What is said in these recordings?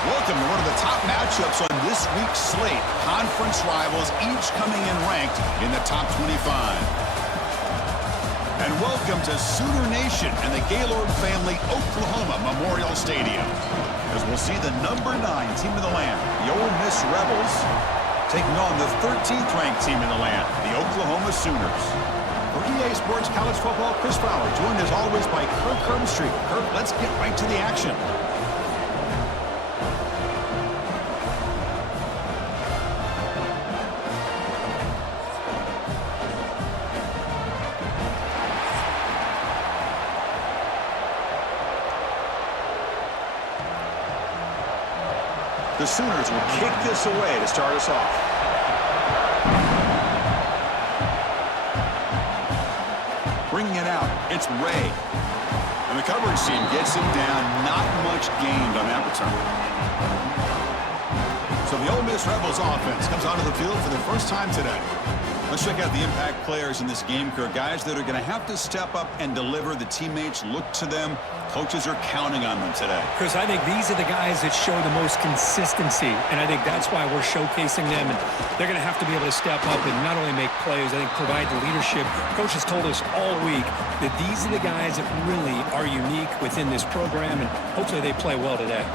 Welcome to one of the top matchups on this week's slate. Conference rivals, each coming in ranked in the top 25. And welcome to Sooner Nation and the Gaylord Family Oklahoma Memorial Stadium, as we'll see the number 9 team in the land, the Ole Miss Rebels, taking on the 13th ranked team in the land, the Oklahoma Sooners. For EA Sports College Football, Chris Fowler, joined as always by Kirk Hermstreet. Kirk, let's get right to the action. The Sooners will kick this away to start us off. Bringing it out, it's Ray. And the coverage team gets him down. Not much gained on that return. So the Ole Miss Rebels offense comes onto the field for the first time today. Let's check out the impact players in this game, Kirk. Guys that are going to have to step up and deliver. The teammates look to them. Coaches are counting on them today. Chris, I think these are the guys that show the most consistency, and I think that's why we're showcasing them. And they're going to have to be able to step up and not only make plays, I think provide the leadership. Coach has told us all week that these are the guys that really are unique within this program, and hopefully they play well today.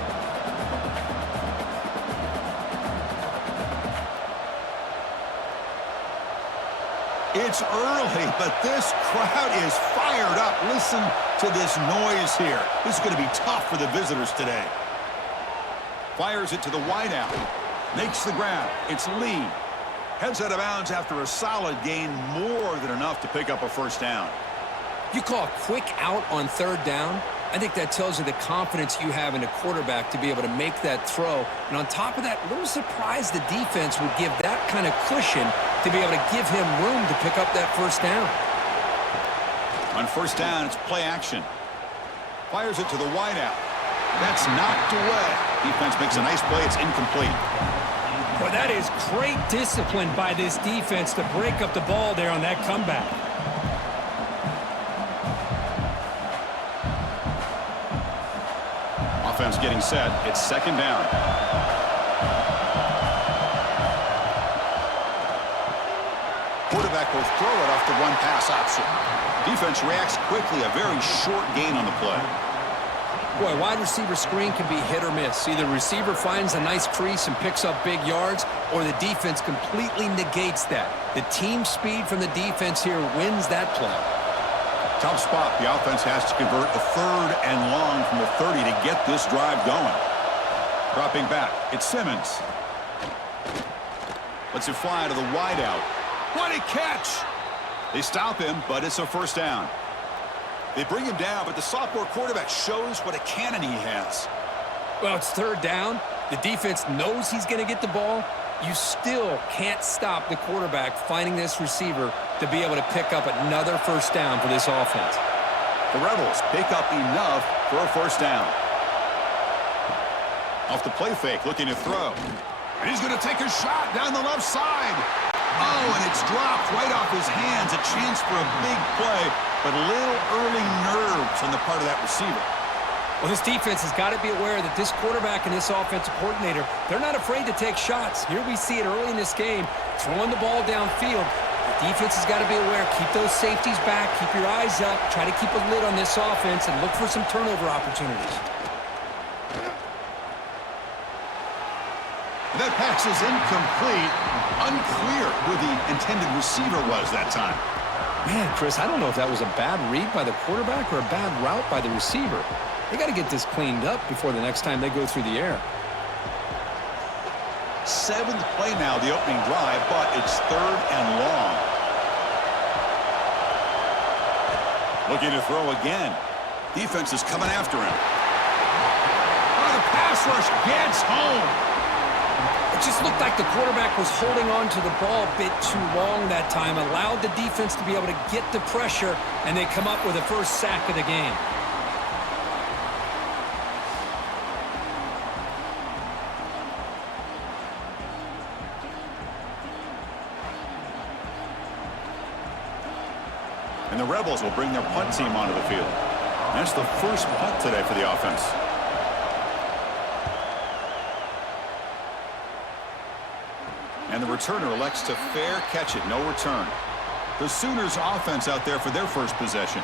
It's early, but this crowd is fired up. Listen to this noise here. This is going to be tough for the visitors today. Fires it to the wideout. Makes the grab. It's Lee. Heads out of bounds after a solid gain, more than enough to pick up a first down. You call a quick out on third down. I think that tells you the confidence you have in a quarterback to be able to make that throw. And on top of that, a little surprised the defense would give that kind of cushion to be able to give him room to pick up that first down. On first down, it's play action. Fires it to the wideout. That's knocked away. Defense makes a nice play. It's incomplete. Boy, that is great discipline by this defense to break up the ball there on that comeback. Offense getting set. It's second down. Quarterback will throw it off the one-pass option. Defense reacts quickly. A very short gain on the play. Boy, wide receiver screen can be hit or miss. Either receiver finds a nice crease and picks up big yards, or the defense completely negates that. The team speed from the defense here wins that play. Tough spot. The offense has to convert a third and long from the 30 to get this drive going. Dropping back. It's Simmons. Lets it fly to the wideout. What a catch! They stop him, but it's a first down. They bring him down, but the sophomore quarterback shows what a cannon he has. Well, it's third down. The defense knows he's going to get the ball. You still can't stop the quarterback finding this receiver to be able to pick up another first down for this offense. The Rebels pick up enough for a first down. Off the play fake, looking to throw. And he's going to take a shot down the left side. Oh, and it's dropped right off his hands. A chance for a big play, but a little early nerves on the part of that receiver. Well, this defense has got to be aware that this quarterback and this offensive coordinator, they're not afraid to take shots. Here we see it early in this game, throwing the ball downfield. The defense has got to be aware. Keep those safeties back. Keep your eyes up. Try to keep a lid on this offense and look for some turnover opportunities. That pass is incomplete. Unclear who the intended receiver was that time. Man, Chris, I don't know if that was a bad read by the quarterback or a bad route by the receiver. They got to get this cleaned up before the next time they go through the air. 7th play now, the opening drive, but it's third and long. Looking to throw again. Defense is coming after him. Oh, the pass rush gets home. It just looked like the quarterback was holding on to the ball a bit too long that time, allowed the defense to be able to get the pressure, and they come up with a first sack of the game. And the Rebels will bring their punt team onto the field. That's the first punt today for the offense. And the returner elects to fair catch it. No return. The Sooners offense out there for their first possession.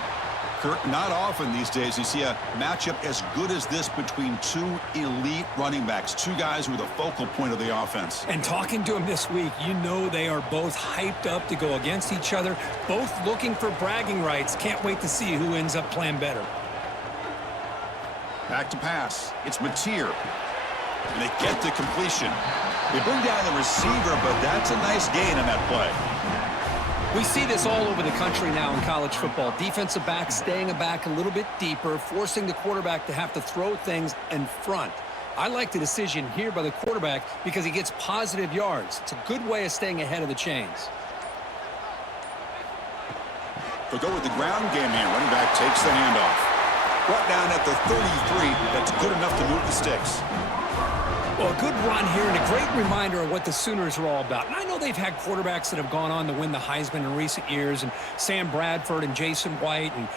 Kurt, not often these days you see a matchup as good as this between two elite running backs, two guys who are the focal point of the offense. And talking to them this week, you know they are both hyped up to go against each other, both looking for bragging rights. Can't wait to see who ends up playing better. Back to pass. It's Mateer. And they get the completion. They bring down the receiver, but that's a nice gain on that play. We see this all over the country now in college football. Defensive backs staying back a little bit deeper, forcing the quarterback to have to throw things in front. I like the decision here by the quarterback because he gets positive yards. It's a good way of staying ahead of the chains. They'll go with the ground game here. Running back takes the handoff. Brought down at the 33. That's good enough to move the sticks. Well, a good run here and a great reminder of what the Sooners are all about. And I know they've had quarterbacks that have gone on to win the Heisman in recent years, and Sam Bradford and Jason White and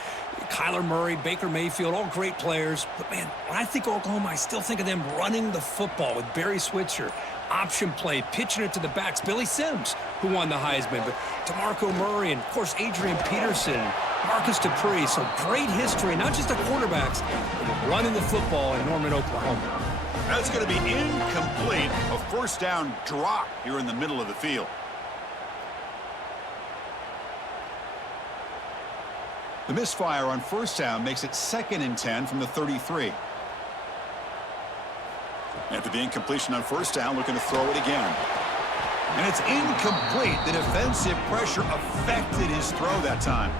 Kyler Murray, Baker Mayfield, all great players. But, man, when I think Oklahoma, I still think of them running the football with Barry Switzer, option play, pitching it to the backs. Billy Sims, who won the Heisman, but DeMarco Murray and, of course, Adrian Peterson, Marcus Dupree. So great history, not just the quarterbacks, but running the football in Norman, Oklahoma. That's going to be incomplete. A first down drop here in the middle of the field. The misfire on first down makes it 2nd and 10 from the 33. After the incompletion on first down, looking to throw it again. And it's incomplete. The defensive pressure affected his throw that time.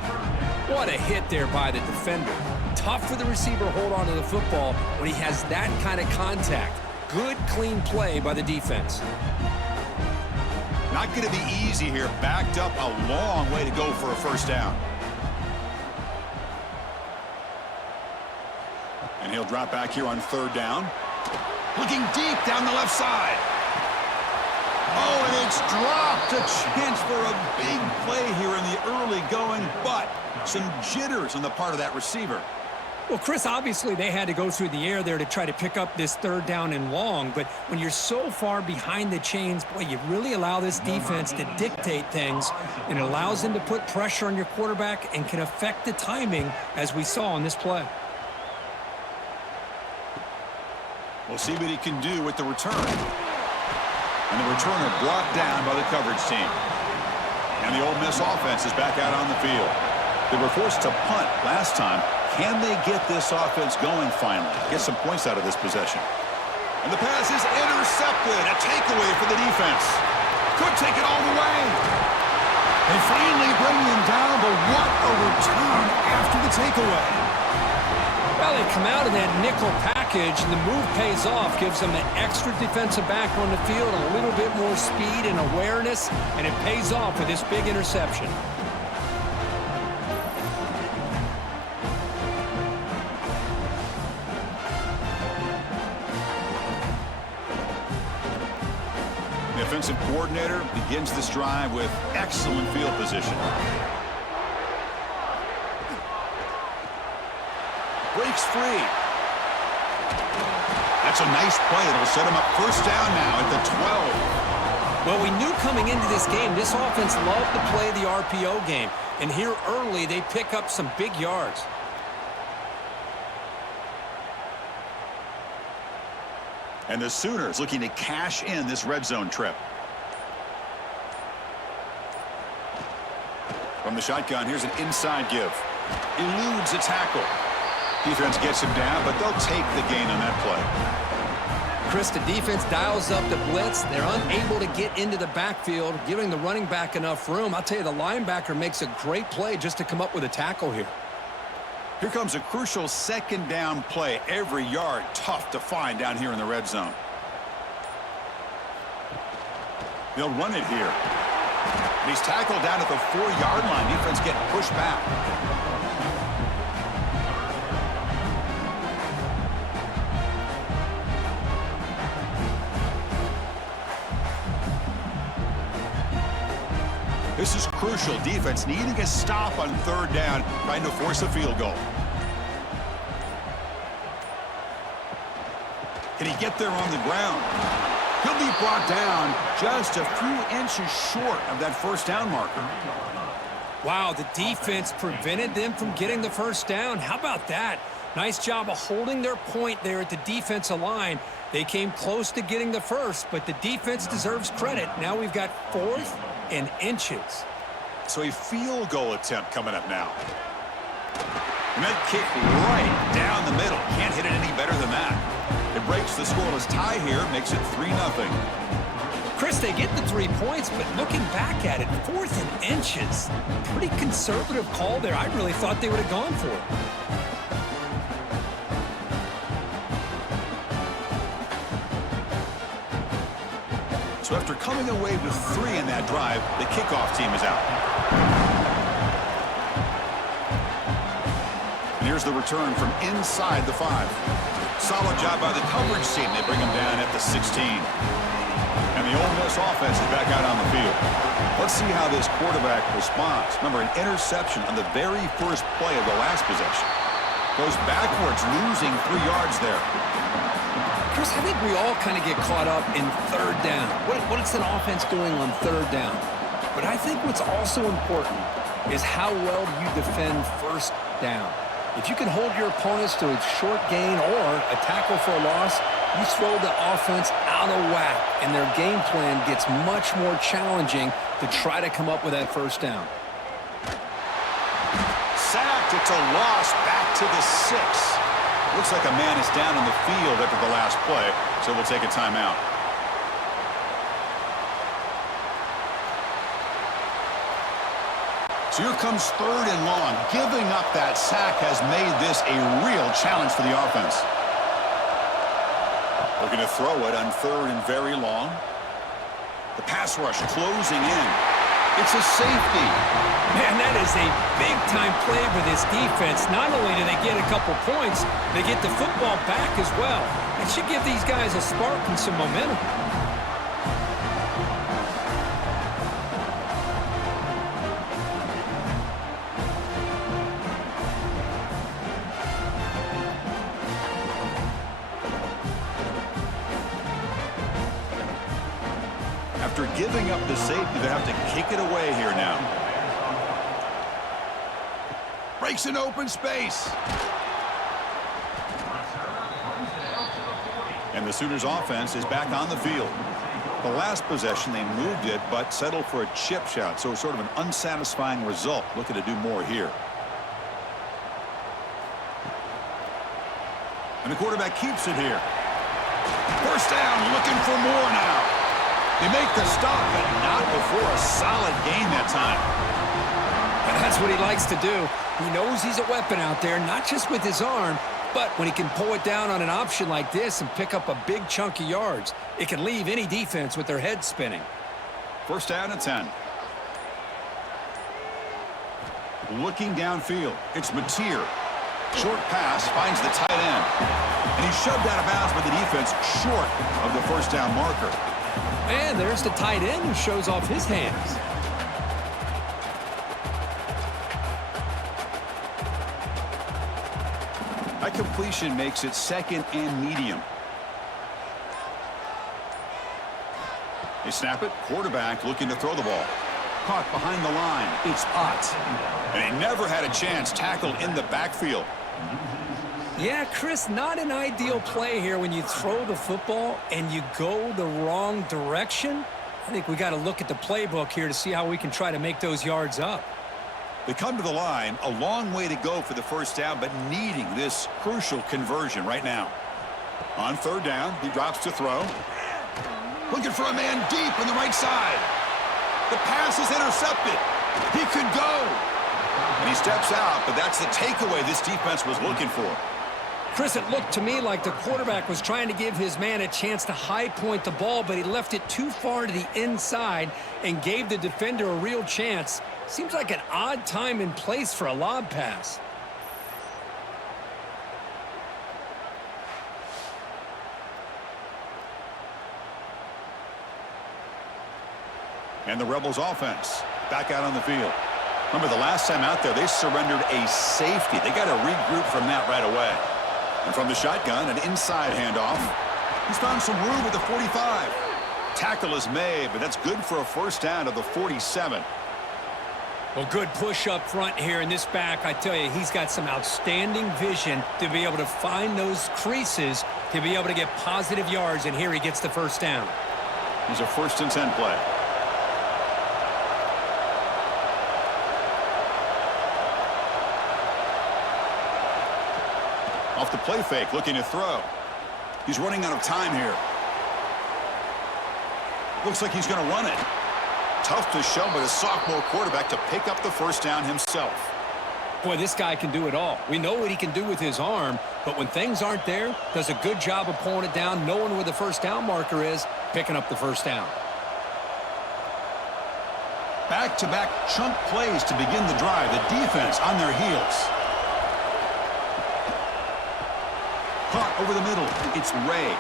What a hit there by the defender. Tough for the receiver to hold on to the football when he has that kind of contact. Good, clean play by the defense. Not going to be easy here. Backed up a long way to go for a first down. And he'll drop back here on 3rd down. Looking deep down the left side. Oh, and it's dropped. A chance for a big play here in the early going, but some jitters on the part of that receiver. Well, Chris, obviously they had to go through the air there to try to pick up this 3rd down and long, but when you're so far behind the chains, boy, you really allow this defense to dictate things, and it allows them to put pressure on your quarterback and can affect the timing, as we saw on this play. We'll see what he can do with the return. And the returner brought down by the coverage team. And the Ole Miss offense is back out on the field. They were forced to punt last time. Can they get this offense going finally? Get some points out of this possession. And the pass is intercepted. A takeaway for the defense. Could take it all the way. They finally bring him down, but what a return after the takeaway. Well, they come out in that nickel package, and the move pays off, gives them an extra defensive back on the field, a little bit more speed and awareness, and it pays off with this big interception. The offensive coordinator begins this drive with excellent field position. Breaks free. That's a nice play. It'll set him up first down now at the 12. Well, we knew coming into this game, this offense loved to play the RPO game. And here early, they pick up some big yards. And the Sooners looking to cash in this red zone trip. From the shotgun, here's an inside give. Eludes a tackle. Defense gets him down, but they'll take the gain on that play. Chris, the defense dials up the blitz. They're unable to get into the backfield, giving the running back enough room. I'll tell you, the linebacker makes a great play just to come up with a tackle here. Here comes a crucial 2nd down play. Every yard tough to find down here in the red zone. They'll run it here. And he's tackled down at the 4-yard line. Defense getting pushed back. This is crucial. Defense needing a stop on 3rd down, trying to force a field goal. Can he get there on the ground? He'll be brought down just a few inches short of that first down marker. Wow, the defense prevented them from getting the first down. How about that? Nice job of holding their point there at the defensive line. They came close to getting the first, but the defense deserves credit. Now we've got 4th and inches. So a field goal attempt coming up now. And that kick right down the middle. Can't hit it any better than that. It breaks the scoreless tie here, makes it 3-0. Chris, they get the 3 points, but looking back at it, 4th and inches. Pretty conservative call there. I really thought they would have gone for it. So after coming away with 3 in that drive, the kickoff team is out. And here's the return from inside the 5. Solid job by the coverage team. They bring him down at the 16. And the Ole Miss offense is back out on the field. Let's see how this quarterback responds. Remember, an interception on the very first play of the last possession. Goes backwards, losing 3 yards there. Chris, I think we all kind of get caught up in 3rd down. What's an offense doing on 3rd down? But I think what's also important is how well you defend 1st down. If you can hold your opponents to a short gain or a tackle for a loss, you throw the offense out of whack, and their game plan gets much more challenging to try to come up with that 1st down. Sacked. It's a loss back to the 6. Looks like a man is down on the field after the last play, so we'll take a timeout. So here comes 3rd and long. Giving up that sack has made this a real challenge for the offense. Looking to throw it on 3rd and very long. The pass rush closing in. It's a safety. Man, that is a big-time play for this defense. Not only do they get a couple points, they get the football back as well. It should give these guys a spark and some momentum. After giving up the safety, they have to kick it away here now. Breaks an open space. And the Sooners offense is back on the field. The last possession, they moved it, but settled for a chip shot, so sort of an unsatisfying result. Looking to do more here. And the quarterback keeps it here. First down, looking for more now. They make the stop, but not before a solid gain that time. And that's what he likes to do. He knows he's a weapon out there, not just with his arm, but when he can pull it down on an option like this and pick up a big chunk of yards, it can leave any defense with their head spinning. First down and 10. Looking downfield, it's Mateer. Short pass finds the tight end. And he's shoved out of bounds by the defense short of the first down marker. And there's the tight end who shows off his hands. That completion makes it 2nd and medium. They snap it. Quarterback looking to throw the ball. Caught behind the line. It's Ott. And he never had a chance tackled in the backfield. Yeah, Chris, not an ideal play here when you throw the football and you go the wrong direction. I think we got to look at the playbook here to see how we can try to make those yards up. They come to the line, a long way to go for the first down, but needing this crucial conversion right now. On 3rd down, he drops to throw. Looking for a man deep on the right side. The pass is intercepted. He could go. And he steps out, but that's the takeaway this defense was looking for. Chris, it looked to me like the quarterback was trying to give his man a chance to high point the ball, but he left it too far to the inside and gave the defender a real chance. Seems like an odd time and place for a lob pass. And the Rebels offense back out on the field. Remember, the last time out there, they surrendered a safety. They got to regroup from that right away. And from the shotgun, an inside handoff. He's found some room with the 45. Tackle is made, but that's good for a first down to the 47. Well, good push up front here in this back. I tell you, he's got some outstanding vision to be able to find those creases to be able to get positive yards, and here he gets the first down. Here's a 1st and 10 play. Off the play fake, looking to throw. He's running out of time here. Looks like he's going to run it. Tough to show, but a sophomore quarterback to pick up the first down himself. Boy, this guy can do it all. We know what he can do with his arm, but when things aren't there, does a good job of pulling it down, knowing where the first down marker is, picking up the first down. Back-to-back chunk plays to begin the drive. The defense on their heels. Caught over the middle. It's Ray.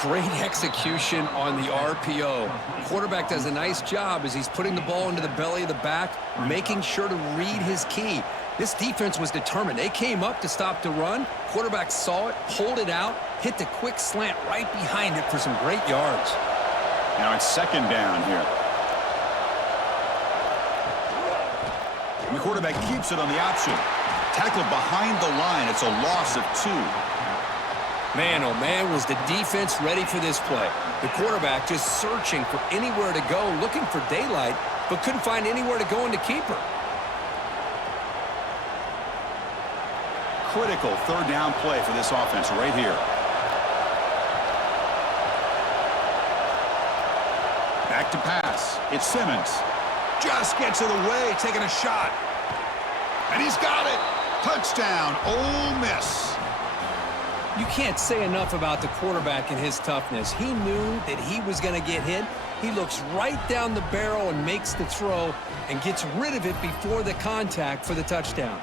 Great execution on the RPO. Quarterback does a nice job as he's putting the ball into the belly of the back, making sure to read his key. This defense was determined. They came up to stop the run. Quarterback saw it, pulled it out, hit the quick slant right behind it for some great yards. Now it's 2nd down here. And the quarterback keeps it on the option. Tackled behind the line. It's a loss of 2. Man, oh man, was the defense ready for this play. The quarterback just searching for anywhere to go, looking for daylight, but couldn't find anywhere to go into keeper. Critical 3rd down play for this offense right here. Back to pass. It's Simmons. Just gets it away, taking a shot. And he's got it. Touchdown, Ole Miss. You can't say enough about the quarterback and his toughness. He knew that he was going to get hit. He looks right down the barrel and makes the throw and gets rid of it before the contact for the touchdown.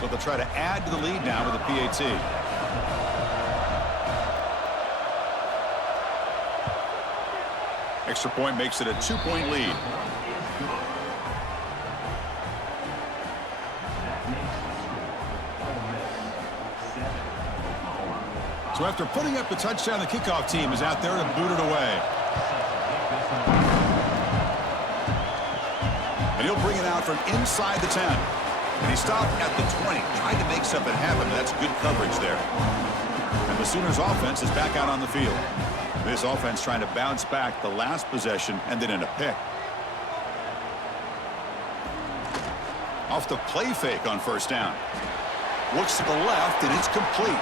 So they'll try to add to the lead now with the PAT. Extra point makes it a 2-point lead. So after putting up the touchdown, the kickoff team is out there to boot it away. And he'll bring it out from inside the 10. And he stopped at the 20, tried to make something happen. That's good coverage there. And the Sooners offense is back out on the field. This offense trying to bounce back the last possession and then in a pick. Off the play fake on 1st down. Looks to the left, and it's complete.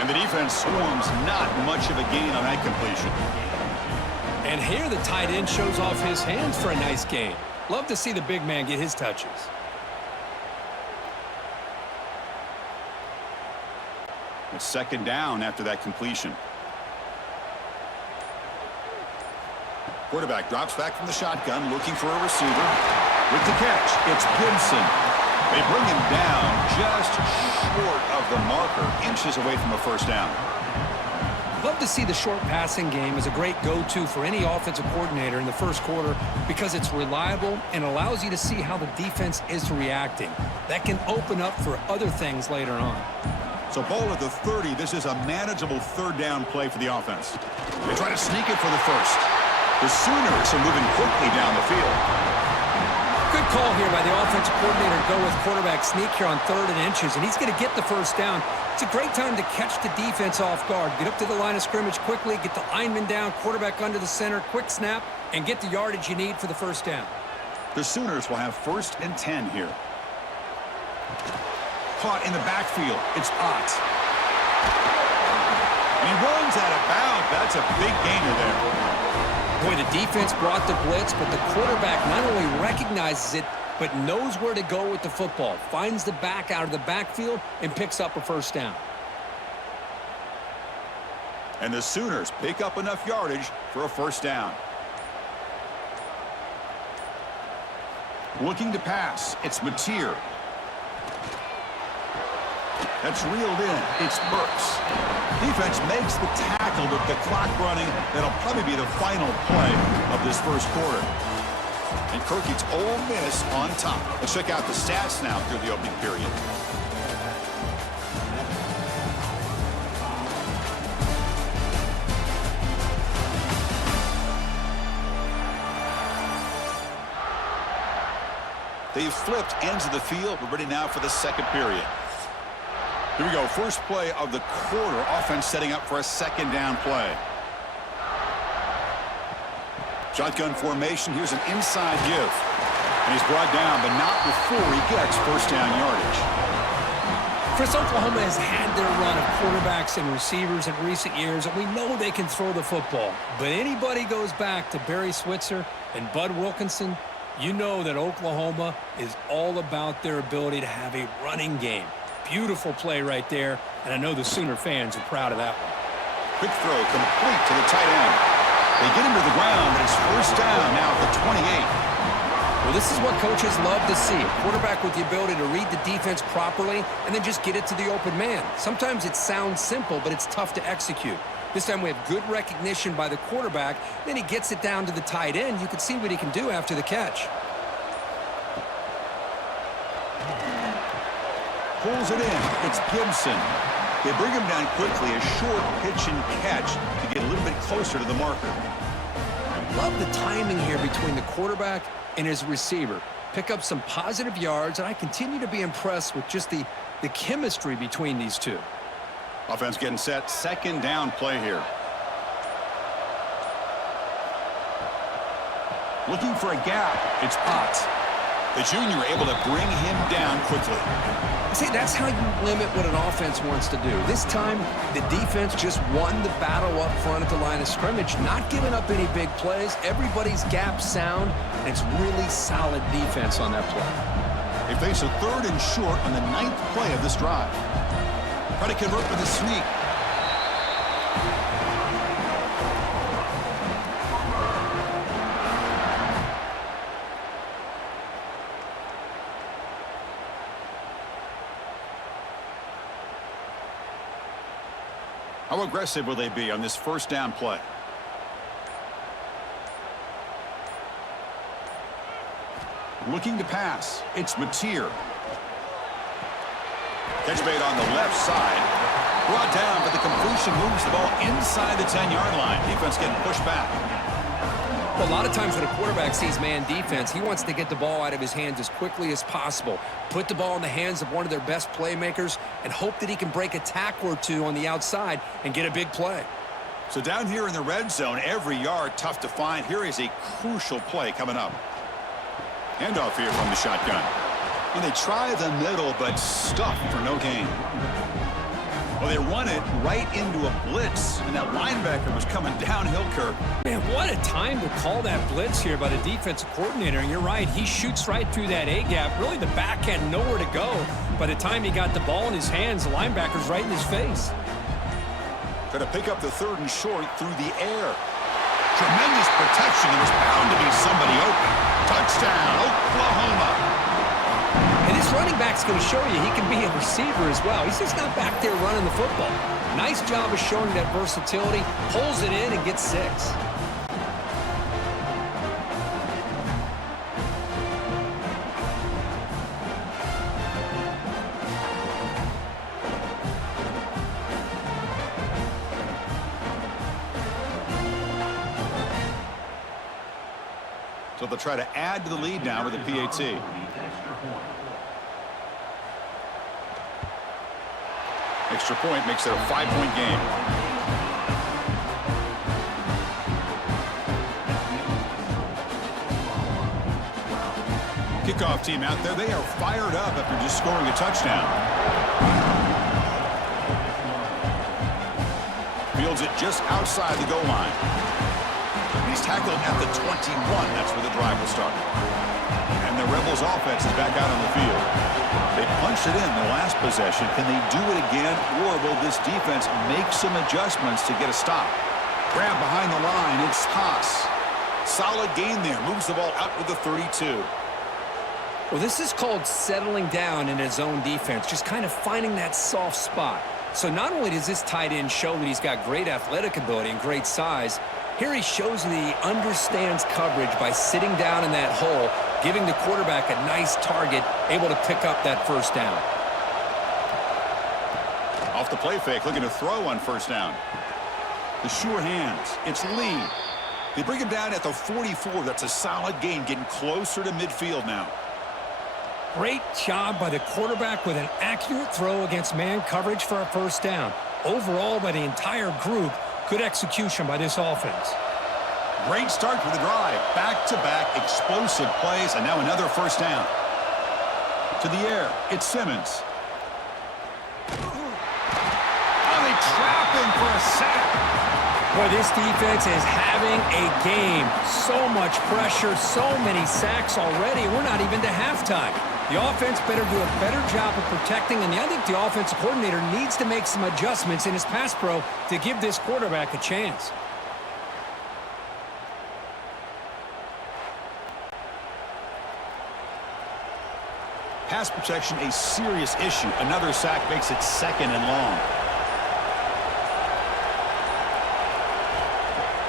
And the defense swarms, not much of a gain on that completion. And here the tight end shows off his hands for a nice gain. Love to see the big man get his touches. It's 2nd down after that completion. Quarterback drops back from the shotgun, looking for a receiver. With the catch, it's Gibson. They bring him down just short of the marker, inches away from a first down. Love to see the short passing game as a great go-to for any offensive coordinator in the first quarter because it's reliable and allows you to see how the defense is reacting. That can open up for other things later on. So ball at the 30. This is a manageable 3rd down play for the offense. They try to sneak it for the first. The Sooners are moving quickly down the field. Good call here by the offensive coordinator to go with quarterback sneak here on 3rd and inches, and he's going to get the first down. It's a great time to catch the defense off guard. Get up to the line of scrimmage quickly, get the lineman down, quarterback under the center, quick snap, and get the yardage you need for the first down. The Sooners will have 1st and 10 here. Caught in the backfield. It's Ott. And he runs out of bounds. That's a big gainer there. Boy, the defense brought the blitz, but the quarterback not only recognizes it, but knows where to go with the football. Finds the back out of the backfield and picks up a first down. And the Sooners pick up enough yardage for a first down. Looking to pass. It's Mateer. That's reeled in. It's Burks. Defense makes the tackle with the clock running. That'll probably be the final play of this first quarter. And Kirk gets Ole Miss on top. Let's check out the stats now through the opening period. They've flipped ends of the field. We're ready now for the second period. Here we go. First play of the quarter. Offense setting up for a second down play. Shotgun formation. Here's an inside give. And he's brought down, but not before he gets first down yardage. Chris, Oklahoma has had their run of quarterbacks and receivers in recent years, and we know they can throw the football. But anybody goes back to Barry Switzer and Bud Wilkinson, you know that Oklahoma is all about their ability to have a running game. Beautiful play right there, and I know the Sooner fans are proud of that one. Quick throw complete to the tight end. They get him to the ground, but it's first down now at the 28. Well, this is what coaches love to see. A quarterback with the ability to read the defense properly and then just get it to the open man. Sometimes it sounds simple, but it's tough to execute. This time we have good recognition by the quarterback. Then he gets it down to the tight end. You can see what he can do after the catch. Pulls it in. It's Gibson. They bring him down quickly. A short pitch and catch to get a little bit closer to the marker. Love the timing here between the quarterback and his receiver. Pick up some positive yards, and I continue to be impressed with just the chemistry between these two. Offense getting set. Second down play here. Looking for a gap. It's Potts. The junior able to bring him down quickly. See, that's how you limit what an offense wants to do. This time, the defense just won the battle up front at the line of scrimmage, not giving up any big plays. Everybody's gap sound, and it's really solid defense on that play. They face a third and short on the 9th play of this drive. Try to convert with a sneak. How aggressive will they be on this first down play? Looking to pass. It's Mateer. Catch made on the left side. Brought down, but the completion moves the ball inside the 10-yard line. Defense getting pushed back. Well, a lot of times when a quarterback sees man defense, he wants to get the ball out of his hands as quickly as possible, put the ball in the hands of one of their best playmakers, and hope that he can break a tackle or two on the outside and get a big play. So down here in the red zone, every yard tough to find. Here is a crucial play coming up. Handoff here from the shotgun. And they try the middle, but stuffed for no gain. Well, they run it right into a blitz, and that linebacker was coming downhill, Kirk. Man, what a time to call that blitz here by the defensive coordinator. And you're right, he shoots right through that A-gap. Really, the back had nowhere to go. By the time he got the ball in his hands, the linebacker's right in his face. Going to pick up the third and short through the air. Tremendous protection. There was bound to be somebody open. Touchdown, Oklahoma. And this running back's going to show you he can be a receiver as well. He's just not back there running the football. Nice job of showing that versatility. Pulls it in and gets 6. So they'll try to add to the lead now with a PAT. Extra point makes it a 5-point game. Kickoff team out there. They are fired up after just scoring a touchdown. Fields it just outside the goal line. He's tackled at the 21. That's where the drive will start. And the Rebels offense is back out on the field. They punched it in the last possession. Can they do it again, or will this defense make some adjustments to get a stop? Grab behind the line. It's Haas. Solid gain there. Moves the ball out with the 32. Well, this is called settling down in his own defense, just kind of finding that soft spot. So not only does this tight end show that he's got great athletic ability and great size, Here he shows that he understands coverage by sitting down in that hole, giving the quarterback a nice target, able to pick up that first down. Off the play fake, looking to throw on first down. The sure hands. It's Lee. They bring him down at the 44. That's a solid gain, getting closer to midfield now. Great job by the quarterback with an accurate throw against man coverage for a first down. Overall, by the entire group, good execution by this offense. Great start for the drive. Back-to-back explosive plays, and now another first down. To the air, it's Simmons. Oh, they trap him for a sack. Boy, this defense is having a game. So much pressure, so many sacks already. We're not even to halftime. The offense better do a better job of protecting, and I think the offensive coordinator needs to make some adjustments in his pass pro to give this quarterback a chance. Pass protection, a serious issue. Another sack makes it second and long.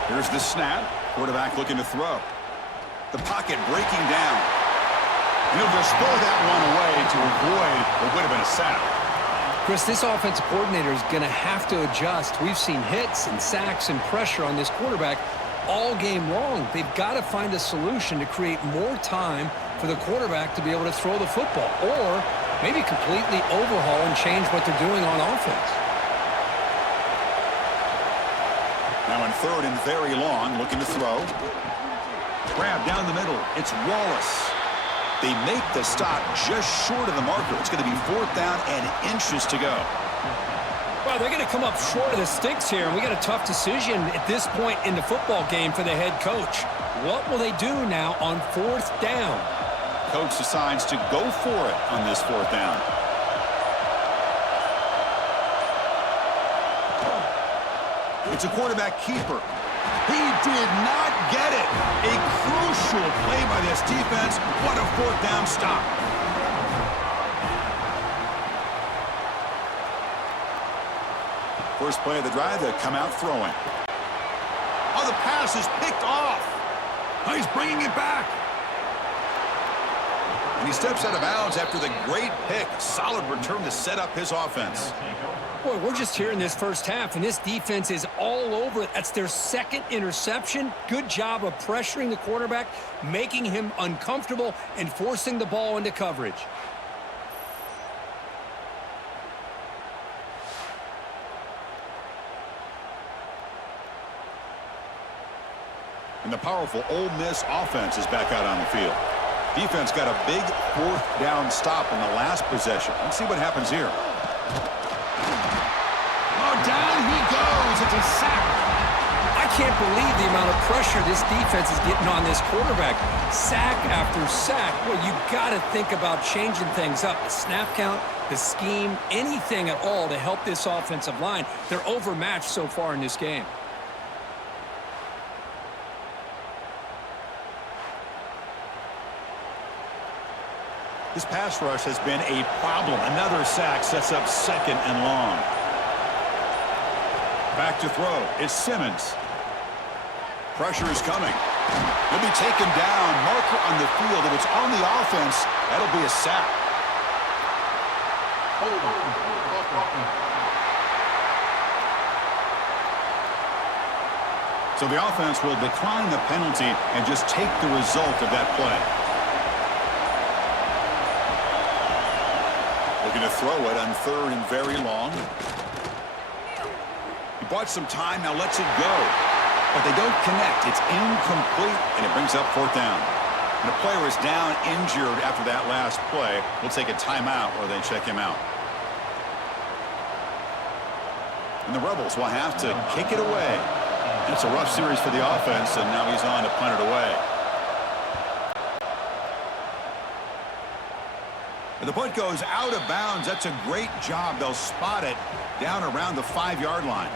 Here's the snap. Quarterback looking to throw. The pocket breaking down. He'll just throw that one away to avoid what would have been a sack. Chris, this offensive coordinator is going to have to adjust. We've seen hits and sacks and pressure on this quarterback all game long. They've got to find a solution to create more time for the quarterback to be able to throw the football, or maybe completely overhaul and change what they're doing on offense. Now in third and very long, looking to throw. Grab down the middle. It's Wallace. They make the stop just short of the marker. It's going to be fourth down and inches to go. Well, they're going to come up short of the sticks here, and we got a tough decision at this point in the football game for the head coach. What will they do now on fourth down? Coach decides to go for it on this fourth down. It's a quarterback keeper. He did not get it. A crucial play by this defense. What a fourth down stop. First play of the drive, they come out throwing. Oh, the pass is picked off. Oh, he's bringing it back. And he steps out of bounds after the great pick. Solid return to set up his offense. Boy, we're just here in this first half, and this defense is all over it. That's their second interception. Good job of pressuring the quarterback, making him uncomfortable, and forcing the ball into coverage. And the powerful Ole Miss offense is back out on the field. Defense got a big fourth down stop in the last possession. Let's see what happens here. Oh, down he goes. It's a sack. I can't believe the amount of pressure this defense is getting on this quarterback. Sack after sack. Well, you got to think about changing things up. The snap count, the scheme, anything at all to help this offensive line. They're overmatched so far in this game. This pass rush has been a problem. Another sack sets up second and long. Back to throw. It's Simmons. Pressure is coming. He'll be taken down. Marker on the field. If it's on the offense, that'll be a sack. So the offense will decline the penalty and just take the result of that play. Looking to throw it on third and very long. He bought some time, now lets it go. But they don't connect. It's incomplete, and it brings up fourth down. And the player is down injured after that last play. We'll take a timeout where they check him out. And the Rebels will have to kick it away. And it's a rough series for the offense, and now he's on to punt it away. The punt goes out of bounds. That's a great job. They'll spot it down around the 5-yard line.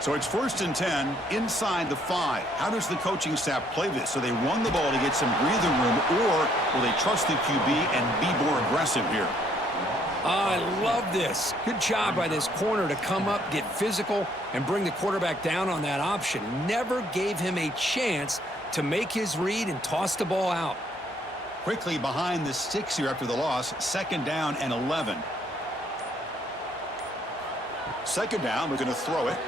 So it's 1st and 10 inside the 5. How does the coaching staff play this? So they run the ball to get some breathing room, or will they trust the QB and be more aggressive here? I love this. Good job by this corner to come up, get physical, and bring the quarterback down on that option. Never gave him a chance to make his read and toss the ball out. Quickly behind the sticks here after the loss. 2nd down and 11. 2nd down, we're going to throw it.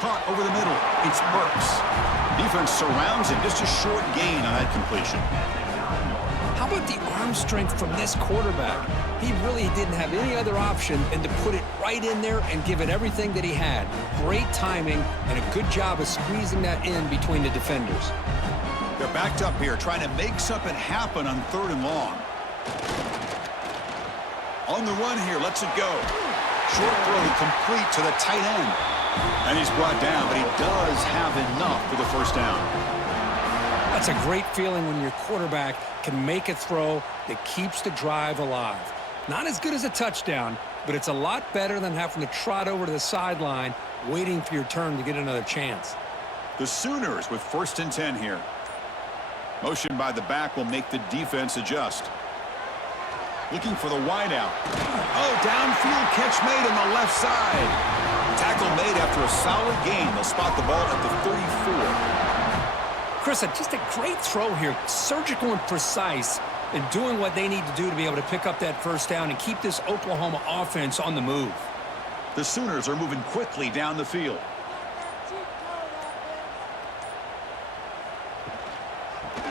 Caught over the middle. It's Burks. Defense surrounds him. Just a short gain on that completion. How about the arm strength from this quarterback? He really didn't have any other option than to put it right in there and give it everything that he had. Great timing and a good job of squeezing that in between the defenders. They're backed up here, trying to make something happen on 3rd and long. On the run here, lets it go. Short throw complete to the tight end. And he's brought down, but he does have enough for the 1st down. That's a great feeling when your quarterback can make a throw that keeps the drive alive. Not as good as a touchdown, but it's a lot better than having to trot over to the sideline waiting for your turn to get another chance. The Sooners with 1st and 10 here. Motion by the back will make the defense adjust. Looking for the wideout. Oh, downfield catch made on the left side. Tackle made after a solid gain. They'll spot the ball at the 34. Chris, just a great throw here. Surgical and precise in doing what they need to do to be able to pick up that 1st down and keep this Oklahoma offense on the move. The Sooners are moving quickly down the field.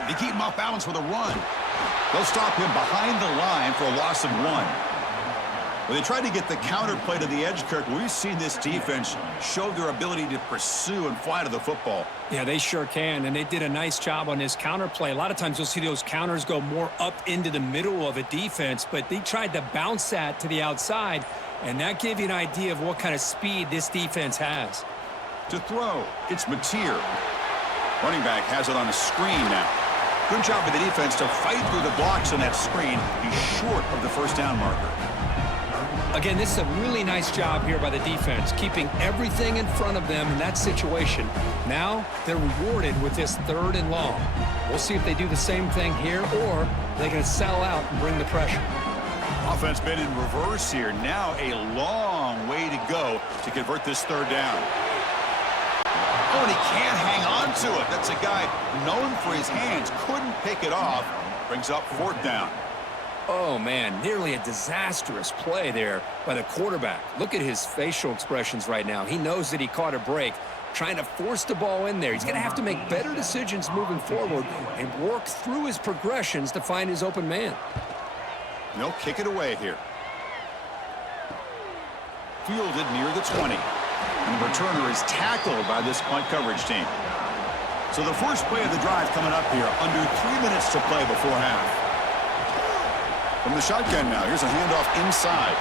They keep him off balance with a run. They'll stop him behind the line for a loss of 1. Well, they tried to get the counter play to the edge, Kirk. We've seen this defense show their ability to pursue and fly to the football. Yeah, they sure can, and they did a nice job on this counter play. A lot of times you'll see those counters go more up into the middle of a defense, but they tried to bounce that to the outside, and that gave you an idea of what kind of speed this defense has. To throw, it's Mateer. Running back has it on a screen now. Good job by the defense to fight through the blocks on that screen. He's short of the 1st down marker. Again, this is a really nice job here by the defense, keeping everything in front of them in that situation. Now they're rewarded with this 3rd and long. We'll see if they do the same thing here, or they're going to sell out and bring the pressure. Offense been in reverse here. Now a long way to go to convert this 3rd down. Oh, and he can't hang on to it. That's a guy known for his hands. Couldn't pick it off. Brings up 4th down. Oh, man, nearly a disastrous play there by the quarterback. Look at his facial expressions right now. He knows that he caught a break, trying to force the ball in there. He's going to have to make better decisions moving forward and work through his progressions to find his open man. They'll kick it away here. Fielded near the 20. And the returner is tackled by this punt coverage team. So the first play of the drive coming up here. Under 3 minutes to play before half. From the shotgun now, here's a handoff inside.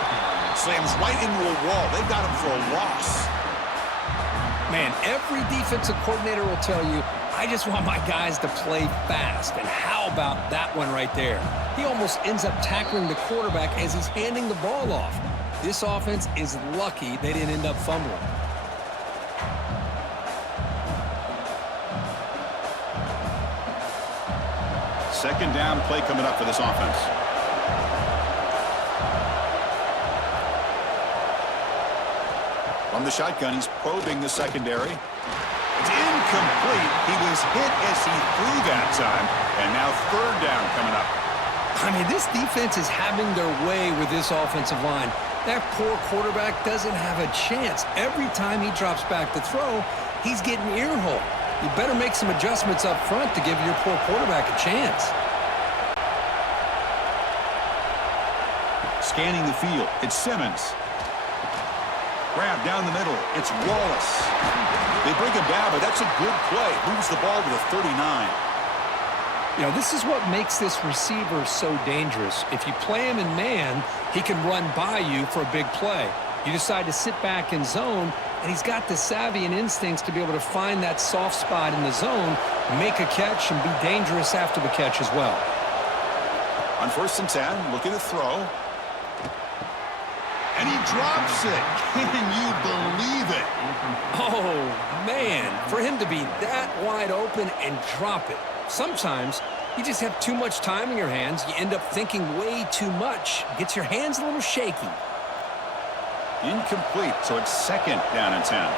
Slams right into a wall. They got him for a loss. Man, every defensive coordinator will tell you, I just want my guys to play fast. And how about that one right there? He almost ends up tackling the quarterback as he's handing the ball off. This offense is lucky they didn't end up fumbling. Second down play coming up for this offense. From the shotgun, he's probing the secondary. It's incomplete. He was hit as he threw that time. And now 3rd down coming up. I mean, this defense is having their way with this offensive line. That poor quarterback doesn't have a chance. Every time he drops back to throw, he's getting earholed. You better make some adjustments up front to give your poor quarterback a chance. Scanning the field, it's Simmons. Grab down the middle, it's Wallace. They bring him down, but that's a good play. Moves the ball to the 39. You know, this is what makes this receiver so dangerous. If you play him in man, he can run by you for a big play. You decide to sit back in zone, and he's got the savvy and instincts to be able to find that soft spot in the zone, make a catch, and be dangerous after the catch as well. On 1st and 10, looking to throw. And he drops it. Can you believe it? Oh, man, for him to be that wide open and drop it. Sometimes You just have too much time in your hands. You end up thinking way too much. Gets your hands a little shaky. Incomplete, so it's 2nd down and 10.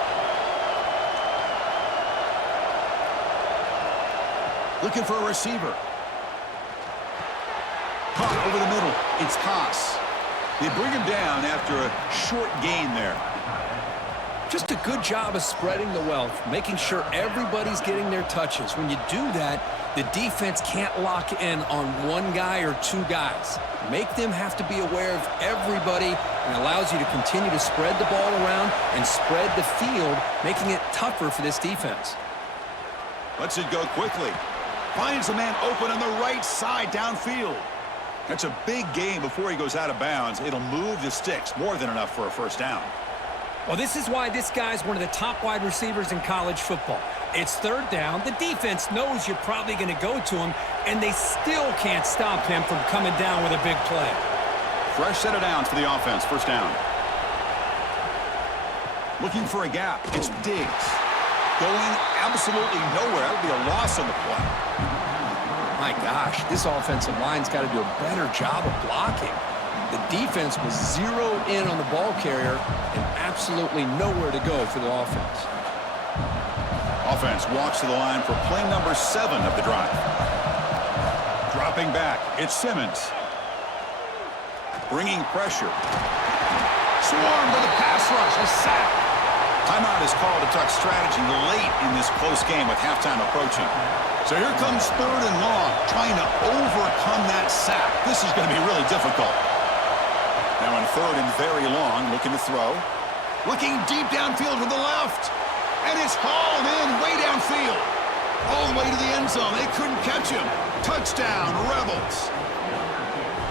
Looking for a receiver. Caught over the middle. It's Haas. They bring him down after a short gain there. Just a good job of spreading the wealth, making sure everybody's getting their touches. When you do that, the defense can't lock in on one guy or two guys. Make them have to be aware of everybody, and allows you to continue to spread the ball around and spread the field, making it tougher for this defense. Lets it go quickly. Finds a man open on the right side downfield. That's a big gain before he goes out of bounds. It'll move the sticks, more than enough for a first down. Well, this is why this guy's one of the top wide receivers in college football. It's 3rd down. The defense knows you're probably going to go to him, and they still can't stop him from coming down with a big play. Fresh set of downs for the offense. First down. Looking for a gap. It's Diggs. Going absolutely nowhere. That'll be a loss on the play. My gosh, this offensive line's got to do a better job of blocking. The defense was zeroed in on the ball carrier and absolutely nowhere to go for the offense. Offense walks to the line for play number 7 of the drive. Dropping back, it's Simmons. Bringing pressure. Swarm with a pass rush, a sack. Timeout is called to tuck strategy late in this close game with halftime approaching. So here comes 3rd and long, trying to overcome that sack. This is going to be really difficult. Now in 3rd and very long, looking to throw. Looking deep downfield to the left. And it's hauled in way downfield. All the way to the end zone. They couldn't catch him. Touchdown, Rebels.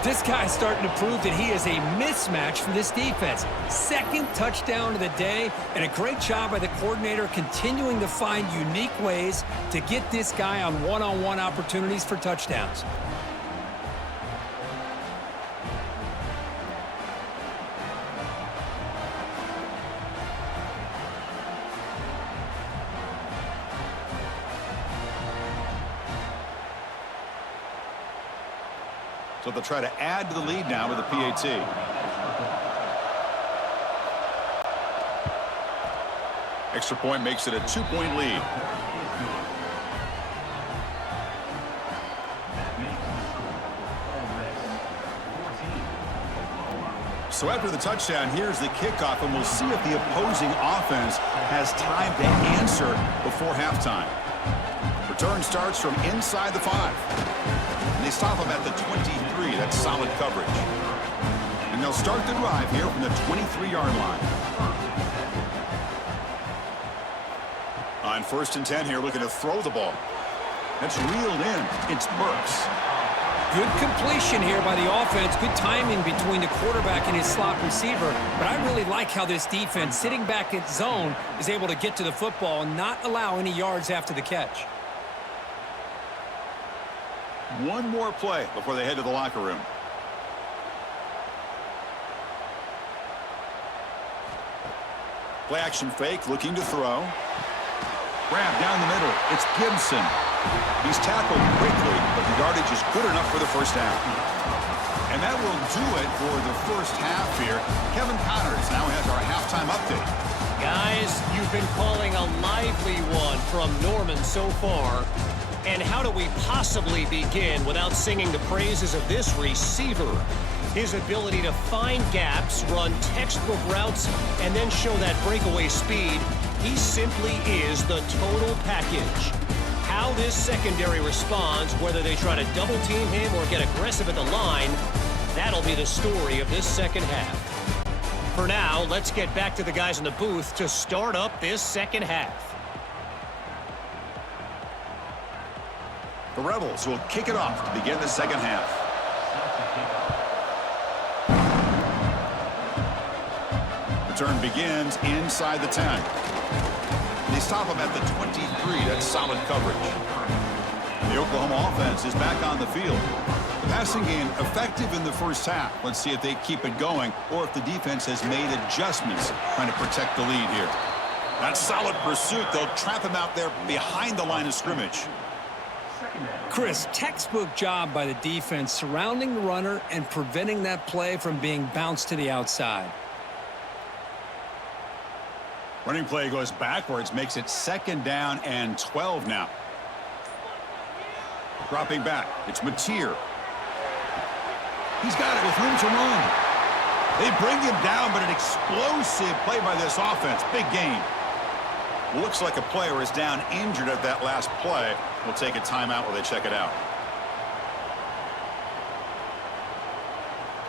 This guy's starting to prove that he is a mismatch for this defense. 2nd touchdown of the day, and a great job by the coordinator continuing to find unique ways to get this guy on one-on-one opportunities for touchdowns. So they'll try to add to the lead now with a PAT. Extra point makes it a 2-point lead. So after the touchdown, here's the kickoff, and we'll see if the opposing offense has time to answer before halftime. Return starts from inside the 5. And they stop him at the 23. That's solid coverage. And they'll start the drive here from the 23-yard line. On 1st and 10 here, looking to throw the ball. That's reeled in. It's Burks. Good completion here by the offense. Good timing between the quarterback and his slot receiver. But I really like how this defense, sitting back in zone, is able to get to the football and not allow any yards after the catch. One more play before they head to the locker room. Play action fake, looking to throw. Grab down the middle. It's Gibson. He's tackled quickly, but the yardage is good enough for the first down. And that will do it for the first half here. Kevin Connors now has our halftime update. Guys, you've been calling a lively one from Norman so far. And how do we possibly begin without singing the praises of this receiver? His ability to find gaps, run textbook routes, and then show that breakaway speed. He simply is the total package. How this secondary responds, whether they try to double team him or get aggressive at the line, that'll be the story of this second half. For now, let's get back to the guys in the booth to start up this second half. The Rebels will kick it off to begin the second half. Return begins inside the 10. They stop him at the 23. That's solid coverage. The Oklahoma offense is back on the field. The passing game effective in the first half. Let's see if they keep it going or if the defense has made adjustments trying to protect the lead here. That solid pursuit. They'll trap him out there behind the line of scrimmage. Chris, textbook job by the defense surrounding the runner and preventing that play from being bounced to the outside. Running play goes backwards, makes it 2nd down and 12 now. Dropping back, it's Mateer. He's got it with room to run. They bring him down, but an explosive play by this offense. Big gain. Looks like a player is down injured at that last play. We'll take a timeout while they check it out.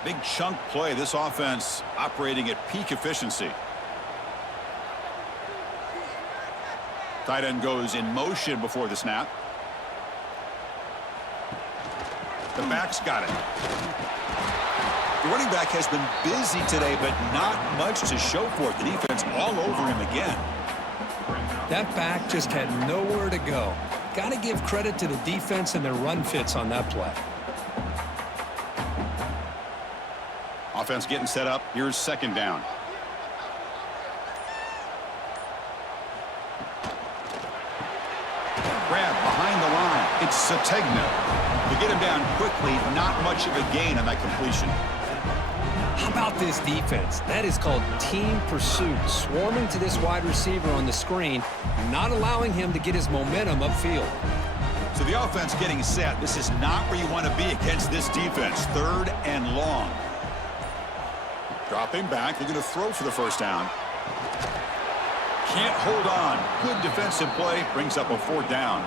Big chunk play. This offense operating at peak efficiency. Tight end goes in motion before the snap. The back's got it. The running back has been busy today, but not much to show for it. The defense all over him again. That back just had nowhere to go. Got to give credit to the defense and their run fits on that play. Offense getting set up. Here's 2nd down. Grab behind the line. It's Sategna. To get him down quickly, not much of a gain on that completion. How about this defense? That is called team pursuit. Swarming to this wide receiver on the screen, not allowing him to get his momentum upfield. So the offense getting set. This is not where you want to be against this defense. 3rd and long. Dropping back. They're going to throw for the 1st down. Can't hold on. Good defensive play. Brings up a 4th down.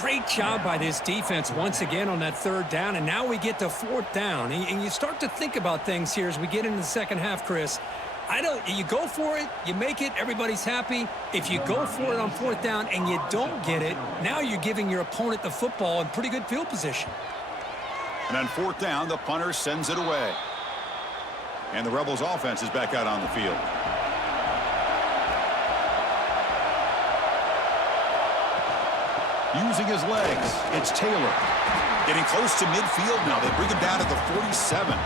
Great job by this defense once again on that 3rd down, and now we get to 4th down. And you start to think about things here as we get into the second half, Chris. You go for it, you make it, everybody's happy. If you go for it on 4th down and you don't get it, now you're giving your opponent the football in pretty good field position. And on 4th down, the punter sends it away. And the Rebels offense is back out on the field. Using his legs, it's Taylor. Getting close to midfield now. They bring him down to the 47.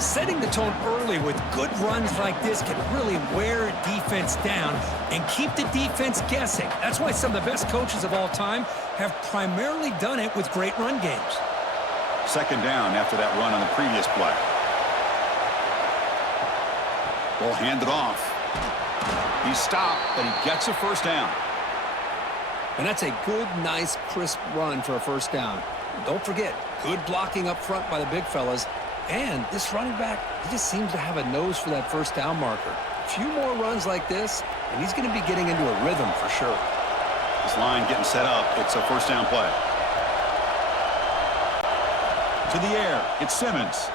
Setting the tone early with good runs like this can really wear a defense down and keep the defense guessing. That's why some of the best coaches of all time have primarily done it with great run games. 2nd down after that run on the previous play. Ball handed off. He stopped, but he gets a 1st down. And that's a good, nice, crisp run for a 1st down. Don't forget, good blocking up front by the big fellas. And this running back, he just seems to have a nose for that 1st down marker. A few more runs like this, and he's going to be getting into a rhythm for sure. This line getting set up. It's a 1st down play. To the air. It's Simmons.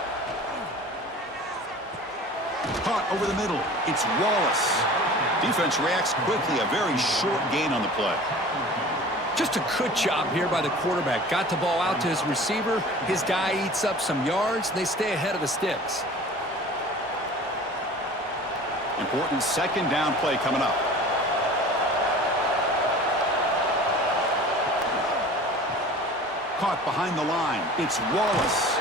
Caught over the middle. It's Wallace. Defense reacts quickly. A very short gain on the play. Just a good job here by the quarterback. Got the ball out to his receiver. His guy eats up some yards. They stay ahead of the sticks. Important 2nd down play coming up. Caught behind the line. It's Wallace.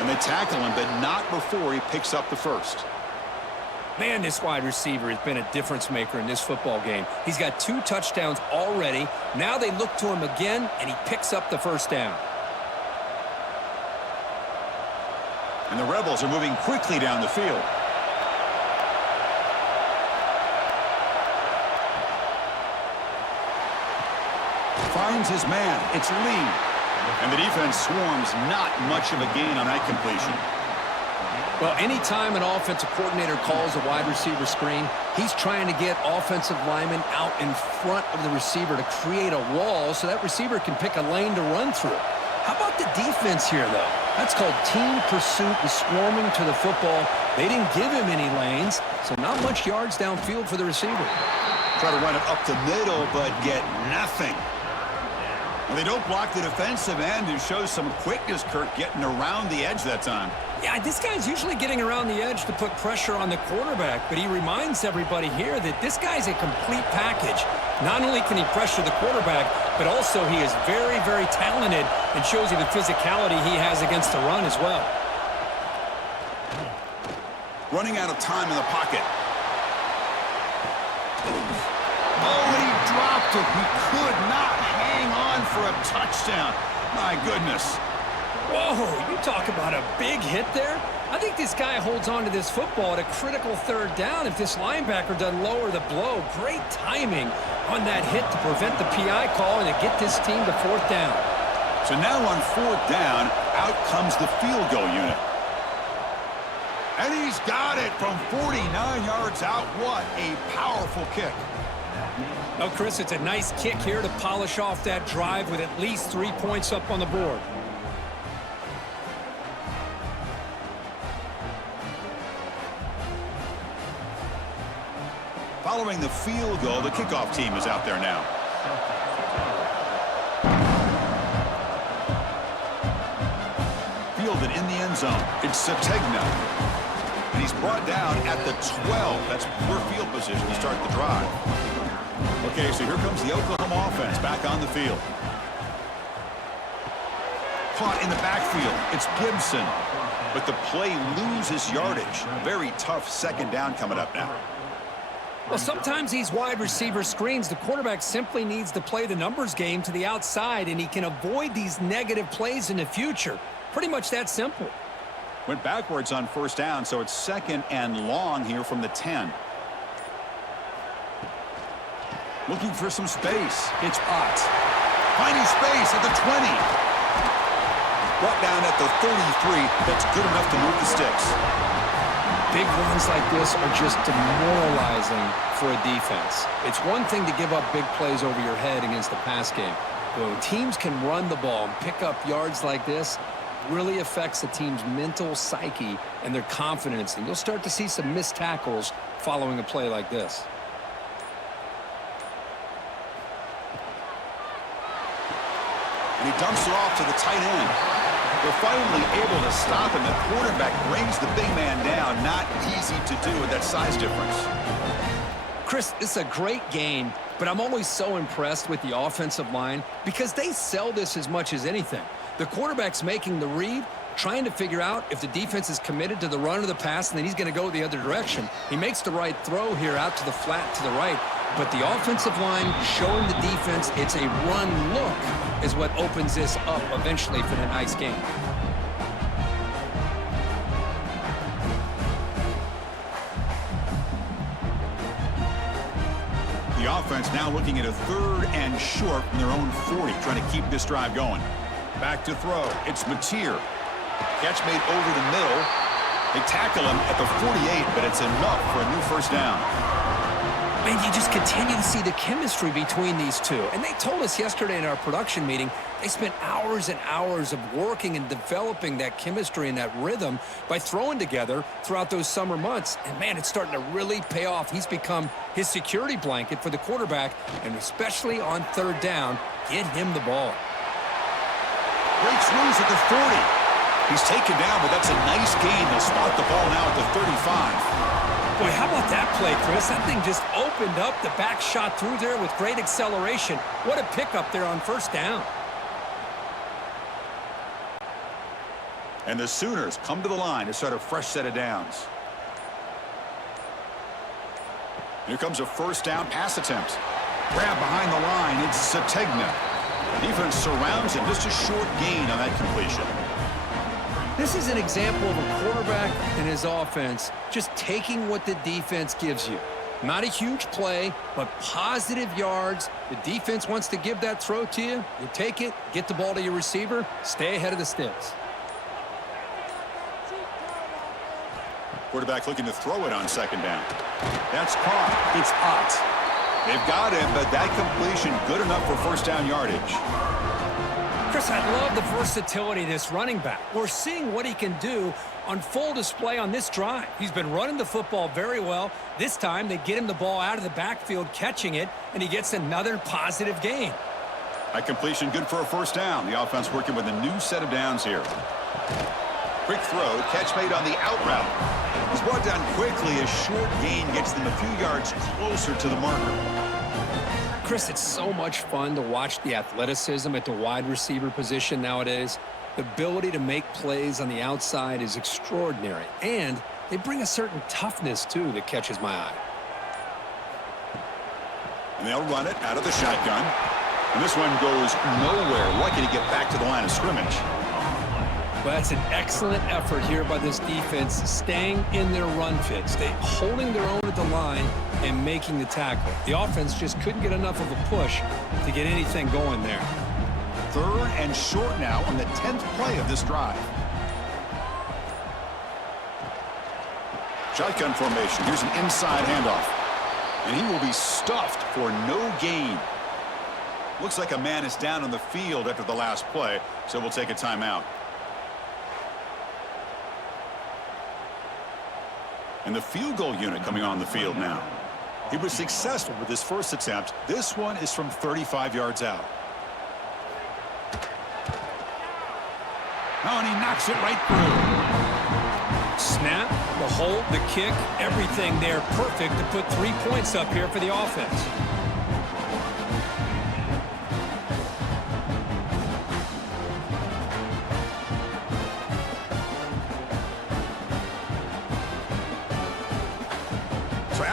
And they tackle him, but not before he picks up the 1st. Man, this wide receiver has been a difference maker in this football game. He's got 2 touchdowns already. Now they look to him again, and he picks up the 1st down. And the Rebels are moving quickly down the field. Finds his man. It's Lee. And the defense swarms. Not much of a gain on that completion. Well, anytime an offensive coordinator calls a wide receiver screen, he's trying to get offensive linemen out in front of the receiver to create a wall so that receiver can pick a lane to run through. How about the defense here, though? That's called team pursuit and swarming to the football. They didn't give him any lanes, so not much yards downfield for the receiver. Try to run it up the middle, but get nothing. Well, they don't block the defensive end, who shows some quickness, Kirk, getting around the edge that time. Yeah, this guy's usually getting around the edge to put pressure on the quarterback, but he reminds everybody here that this guy's a complete package. Not only can he pressure the quarterback, but also he is very, very talented and shows you the physicality he has against the run as well. Running out of time in the pocket. Oh, he dropped it. He could not hang on for a touchdown. My goodness. Whoa, you talk about a big hit there? I think this guy holds on to this football at a critical third down if this linebacker doesn't lower the blow. Great timing on that hit to prevent the PI call and to get this team to fourth down. So now on fourth down, out comes the field goal unit. And he's got it from 49 yards out. What a powerful kick. Oh, Chris, it's a nice kick here to polish off that drive with at least 3 points up on the board. Following the field goal, the kickoff team is out there now. Fielded in the end zone. It's Sategna. And he's brought down at the 12. That's poor field position to start the drive. Okay, so here comes the Oklahoma offense back on the field. Caught in the backfield. It's Gibson. But the play loses yardage. Very tough second down coming up now. Well, sometimes these wide receiver screens, the quarterback simply needs to play the numbers game to the outside, and he can avoid these negative plays in the future. Pretty much that simple. Went backwards on first down, so it's second and long here from the 10. Looking for some space. It's Ott. Finding space at the 20. Brought down at the 33. That's good enough to move the sticks. Big runs like this are just demoralizing for a defense. It's one thing to give up big plays over your head against the pass game. But when teams can run the ball and pick up yards like this, it really affects the team's mental psyche and their confidence. And you'll start to see some missed tackles following a play like this. And he dumps it off to the tight end. They're finally able to stop him. The quarterback brings the big man down. Not easy to do with that size difference. Chris, it's a great game, but I'm always so impressed with the offensive line because they sell this as much as anything. The quarterback's making the read, trying to figure out if the defense is committed to the run or the pass, and then he's going to go the other direction. He makes the right throw here out to the flat to the right, but the offensive line showing the defense it's a run look is what opens this up eventually for the nice game. The offense now looking at a third and short from their own 40, trying to keep this drive going. Back to throw. It's Mateer. Catch made over the middle. They tackle him at the 48, but it's enough for a new first down. Man, you just continue to see the chemistry between these two. And they told us yesterday in our production meeting, they spent hours and hours of working and developing that chemistry and that rhythm by throwing together throughout those summer months. And, man, it's starting to really pay off. He's become his security blanket for the quarterback, and especially on third down, get him the ball. Breaks loose at the 40. He's taken down, but that's a nice gain. They'll spot the ball now at the 35. Boy, how about that play, Chris? That thing just opened up. The back shot through there with great acceleration. What a pickup there on first down. And the Sooners come to the line to start a fresh set of downs. Here comes a first down pass attempt. Grab behind the line. It's Sategna. Defense surrounds him. Just a short gain on that completion. This is an example of a quarterback and his offense just taking what the defense gives you. Not a huge play, but positive yards. The defense wants to give that throw to you. You take it, get the ball to your receiver, stay ahead of the sticks. Quarterback looking to throw it on second down. That's caught. It's Ott. They've got him, but that completion good enough for first down yardage. Chris, I love the versatility of this running back. We're seeing what he can do on full display on this drive. He's been running the football very well. This time, they get him the ball out of the backfield, catching it, and he gets another positive gain. That completion good for a first down. The offense working with a new set of downs here. Quick throw, catch made on the out route. He's brought down quickly. A short gain gets them a few yards closer to the marker. Chris, it's so much fun to watch the athleticism at the wide receiver position nowadays. The ability to make plays on the outside is extraordinary, and they bring a certain toughness, too, that catches my eye. And they'll run it out of the shotgun. And this one goes nowhere, lucky to get back to the line of scrimmage. Well, that's an excellent effort here by this defense, staying in their run fit, holding their own at the line and making the tackle. The offense just couldn't get enough of a push to get anything going there. 3rd and short now on the 10th play of this drive. Shotgun formation. Here's an inside handoff. And he will be stuffed for no gain. Looks like a man is down on the field after the last play, so we'll take a timeout. And the field goal unit coming on the field now. He was successful with his first attempt. This one is from 35 yards out. Oh, and he knocks it right through. Snap, the hold, the kick, everything there perfect to put 3 points up here for the offense.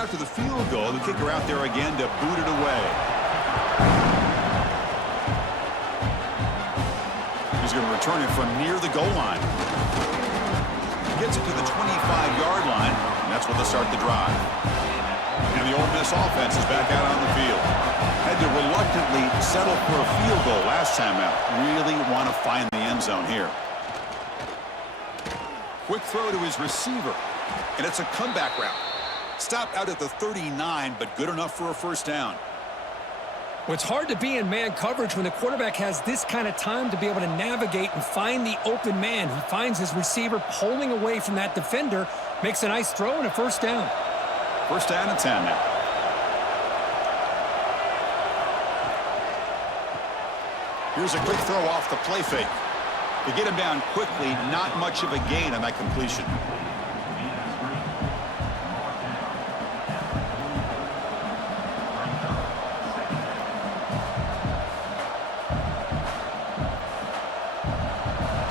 After the field goal, the kicker out there again to boot it away. He's going to return it from near the goal line. Gets it to the 25-yard line, and that's where they'll start the drive. And the Ole Miss offense is back out on the field. Had to reluctantly settle for a field goal last time out. Really want to find the end zone here. Quick throw to his receiver, and it's a comeback route. Stopped out at the 39, but good enough for a first down. Well, it's hard to be in man coverage when the quarterback has this kind of time to be able to navigate and find the open man. He finds his receiver pulling away from that defender, makes a nice throw and a first down. First down and 10 now. Here's a quick throw off the play fake. To get him down quickly, not much of a gain on that completion.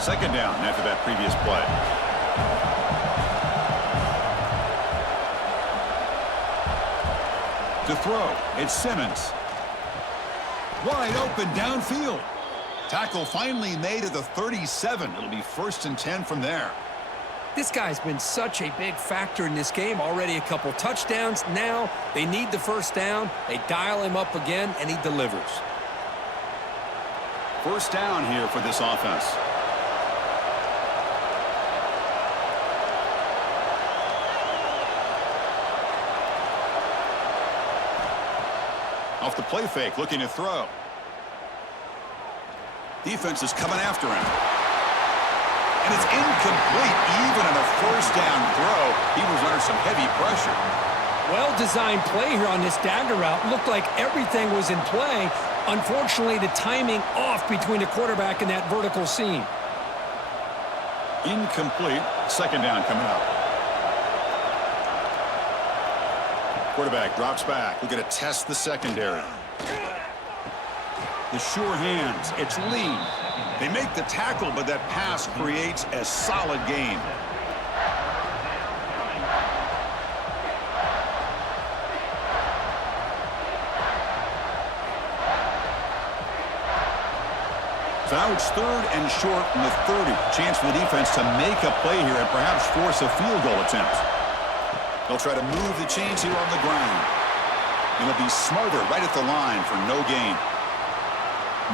Second down after that previous play. To throw, it's Simmons. Wide open downfield. Tackle finally made at the 37. It'll be 1st and 10 from there. This guy's been such a big factor in this game. Already a couple touchdowns. Now they need the first down. They dial him up again, and he delivers. First down here for this offense. Off the play fake, looking to throw. Defense is coming after him. And it's incomplete, even on a first down throw. He was under some heavy pressure. Well-designed play here on this dagger route. Looked like everything was in play. Unfortunately, the timing off between the quarterback and that vertical seam. Incomplete. Second down coming up. Quarterback drops back. We're going to test the secondary. The sure hands. It's lean. They make the tackle, but that pass creates a solid gain. So now it's 3rd and short in the 30. Chance for the defense to make a play here and perhaps force a field goal attempt. They'll try to move the chains here on the ground. And they'll be smarter right at the line for no gain.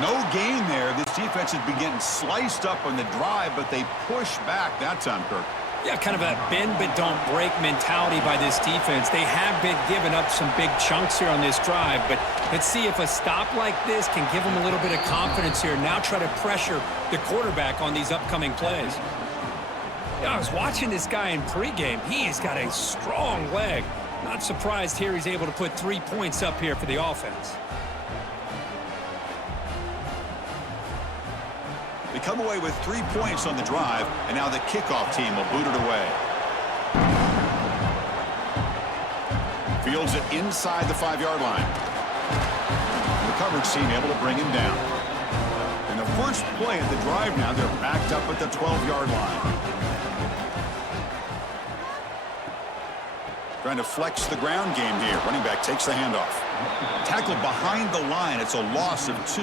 No gain there. This defense has been getting sliced up on the drive, but they push back that time, Kirk. Yeah, kind of a bend but don't break mentality by this defense. They have been giving up some big chunks here on this drive, but let's see if a stop like this can give them a little bit of confidence here. Now try to pressure the quarterback on these upcoming plays. Yeah, I was watching this guy in pregame. He's got a strong leg. Not surprised here he's able to put 3 points up here for the offense. They come away with 3 points on the drive, and now the kickoff team will boot it away. Fields it inside the 5-yard line. The coverage team able to bring him down. And the first play of the drive now, they're backed up at the 12-yard line. Trying to flex the ground game here. Running back takes the handoff. Tackled behind the line. It's a loss of 2.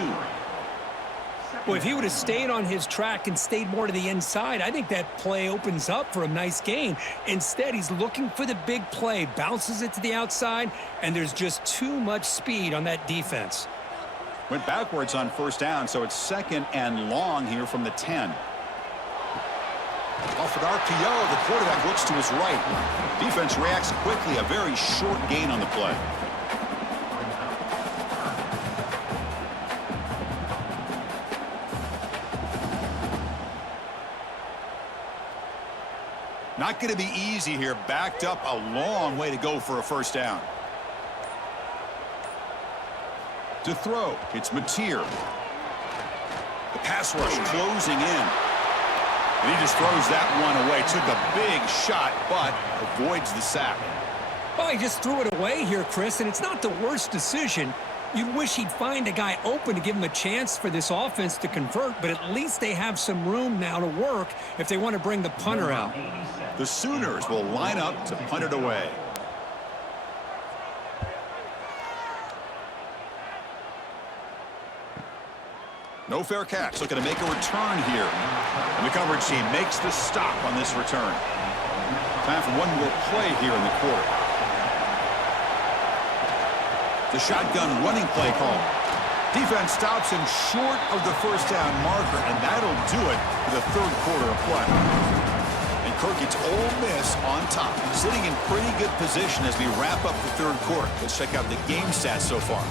Well, if he would have stayed on his track and stayed more to the inside, I think that play opens up for a nice gain. Instead, he's looking for the big play, bounces it to the outside, and there's just too much speed on that defense. Went backwards on first down, so it's 2nd and long here from the 10. Off an RPO, the quarterback looks to his right. Defense reacts quickly, a very short gain on the play. Not going to be easy here. Backed up a long way to go for a first down. To throw, it's Mateer. The pass rush closing in. And he just throws that one away. Took a big shot, but avoids the sack. Well, he just threw it away here, Chris, and it's not the worst decision. You'd wish he'd find a guy open to give him a chance for this offense to convert, but at least they have some room now to work if they want to bring the punter out. The Sooners will line up to punt it away. No fair catch. Looking to make a return here. And the coverage team makes the stop on this return. Time for one more play here in the quarter. The shotgun running play call. Defense stops him short of the first down marker, and that'll do it for the third quarter of play. And Kirk, it's Ole Miss on top, sitting in pretty good position as we wrap up the third quarter. Let's check out the game stats so far.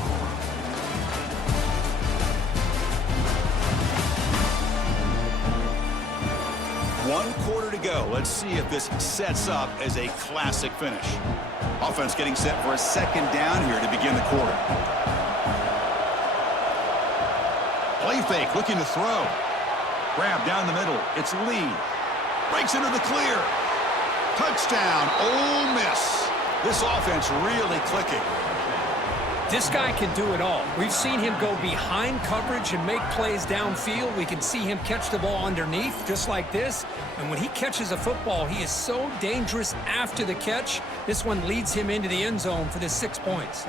One quarter to go. Let's see if this sets up as a classic finish. Offense getting set for a second down here to begin the quarter. Play fake, looking to throw. Grab down the middle. It's Lee. Breaks into the clear. Touchdown, Ole Miss. This offense really clicking. This guy can do it all. We've seen him go behind coverage and make plays downfield. We can see him catch the ball underneath just like this. And when he catches a football, he is so dangerous after the catch. This one leads him into the end zone for the 6 points.